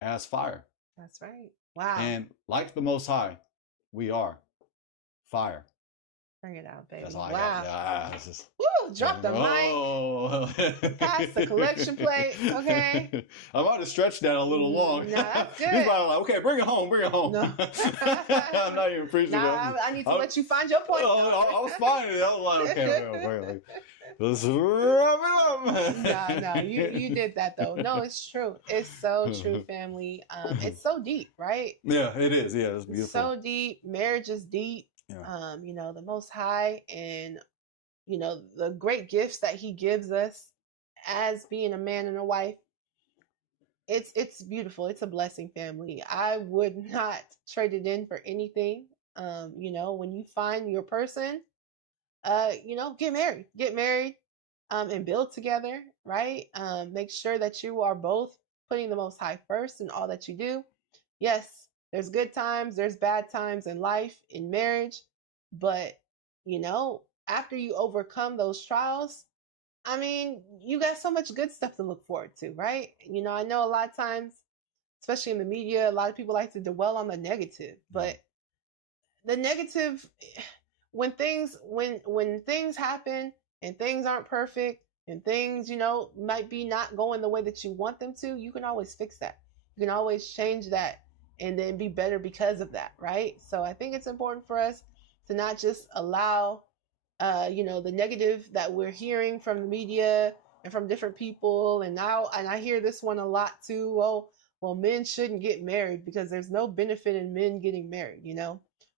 as fire. That's right. Wow. And like the Most High, we are fire. Bring it out, baby. That's all I got. Woo! Drop the mic. Pass the collection plate. Okay. I'm about to stretch that a little long. No, that's good. He's probably like, okay, bring it home. No. I'm not even preaching. I need to let you find your point. I was finding it. I was like, okay. No, you did that though. No, it's true. It's so true, family. It's so deep, right? Yeah, it is. Yeah, it's beautiful. So deep. Marriage is deep. Yeah. The Most High and the great gifts that He gives us as being a man and a wife. It's beautiful. It's a blessing, family. I would not trade it in for anything. When you find your person, get married. and build together, right? Make sure that you are both putting the Most High first in all that you do. Yes, there's good times, there's bad times in life, in marriage, but after you overcome those trials, I mean, you got so much good stuff to look forward to, right? I know a lot of times, especially in the media, a lot of people like to dwell on the negative, but the negative, when things happen and things aren't perfect and things might be not going the way that you want them to, you can always fix that. You can always change that and then be better because of that, right? So I think it's important for us to not just allow the negative that we're hearing from the media and from different people. And I hear this one a lot too. Oh, well, men shouldn't get married because there's no benefit in men getting married.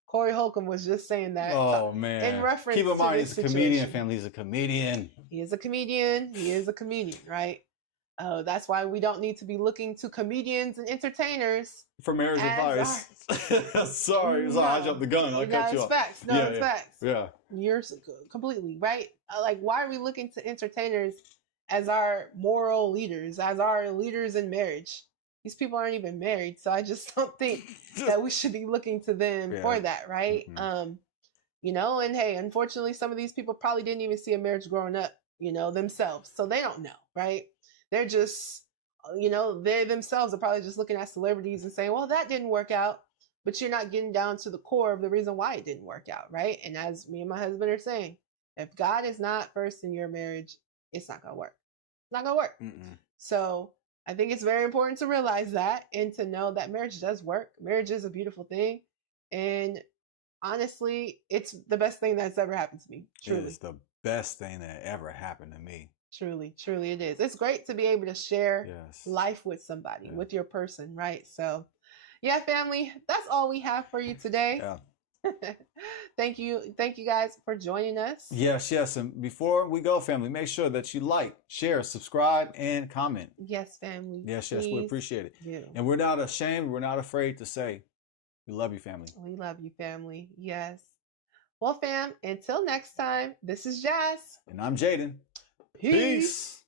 Corey Holcomb was just saying that. Oh man! In reference keep in mind, to he's a this comedian. situation. Family, he's a comedian. He is a comedian. He is a comedian, right? That's why we don't need to be looking to comedians and entertainers for marriage advice. sorry, I jumped the gun. I cut you off. Facts. No, it's facts. Yeah, you're completely right. Like, why are we looking to entertainers as our moral leaders, as our leaders in marriage? These people aren't even married, so I just don't think that we should be looking to them for that, right? Mm-hmm. And hey, unfortunately, some of these people probably didn't even see a marriage growing up, themselves, so they don't know, right? They're just, they themselves are probably just looking at celebrities and saying, well, that didn't work out, but you're not getting down to the core of the reason why it didn't work out, right? And as me and my husband are saying, if God is not first in your marriage, it's not going to work. It's not going to work. Mm-mm. So I think it's very important to realize that and to know that marriage does work. Marriage is a beautiful thing. And honestly, it's the best thing that's ever happened to me. Truly. It is the best thing that ever happened to me. Truly, truly it is. It's great to be able to share life with somebody, with your person, right? So, yeah, family, that's all we have for you today. Yeah. Thank you guys for joining us. Yes. And before we go, family, make sure that you like, share, subscribe, and comment. Yes, family. Yes, we appreciate it. Yeah. And we're not ashamed. We're not afraid to say, we love you, family. We love you, family. Yes. Well, fam, until next time, this is Jazz. And I'm Jaden. Peace.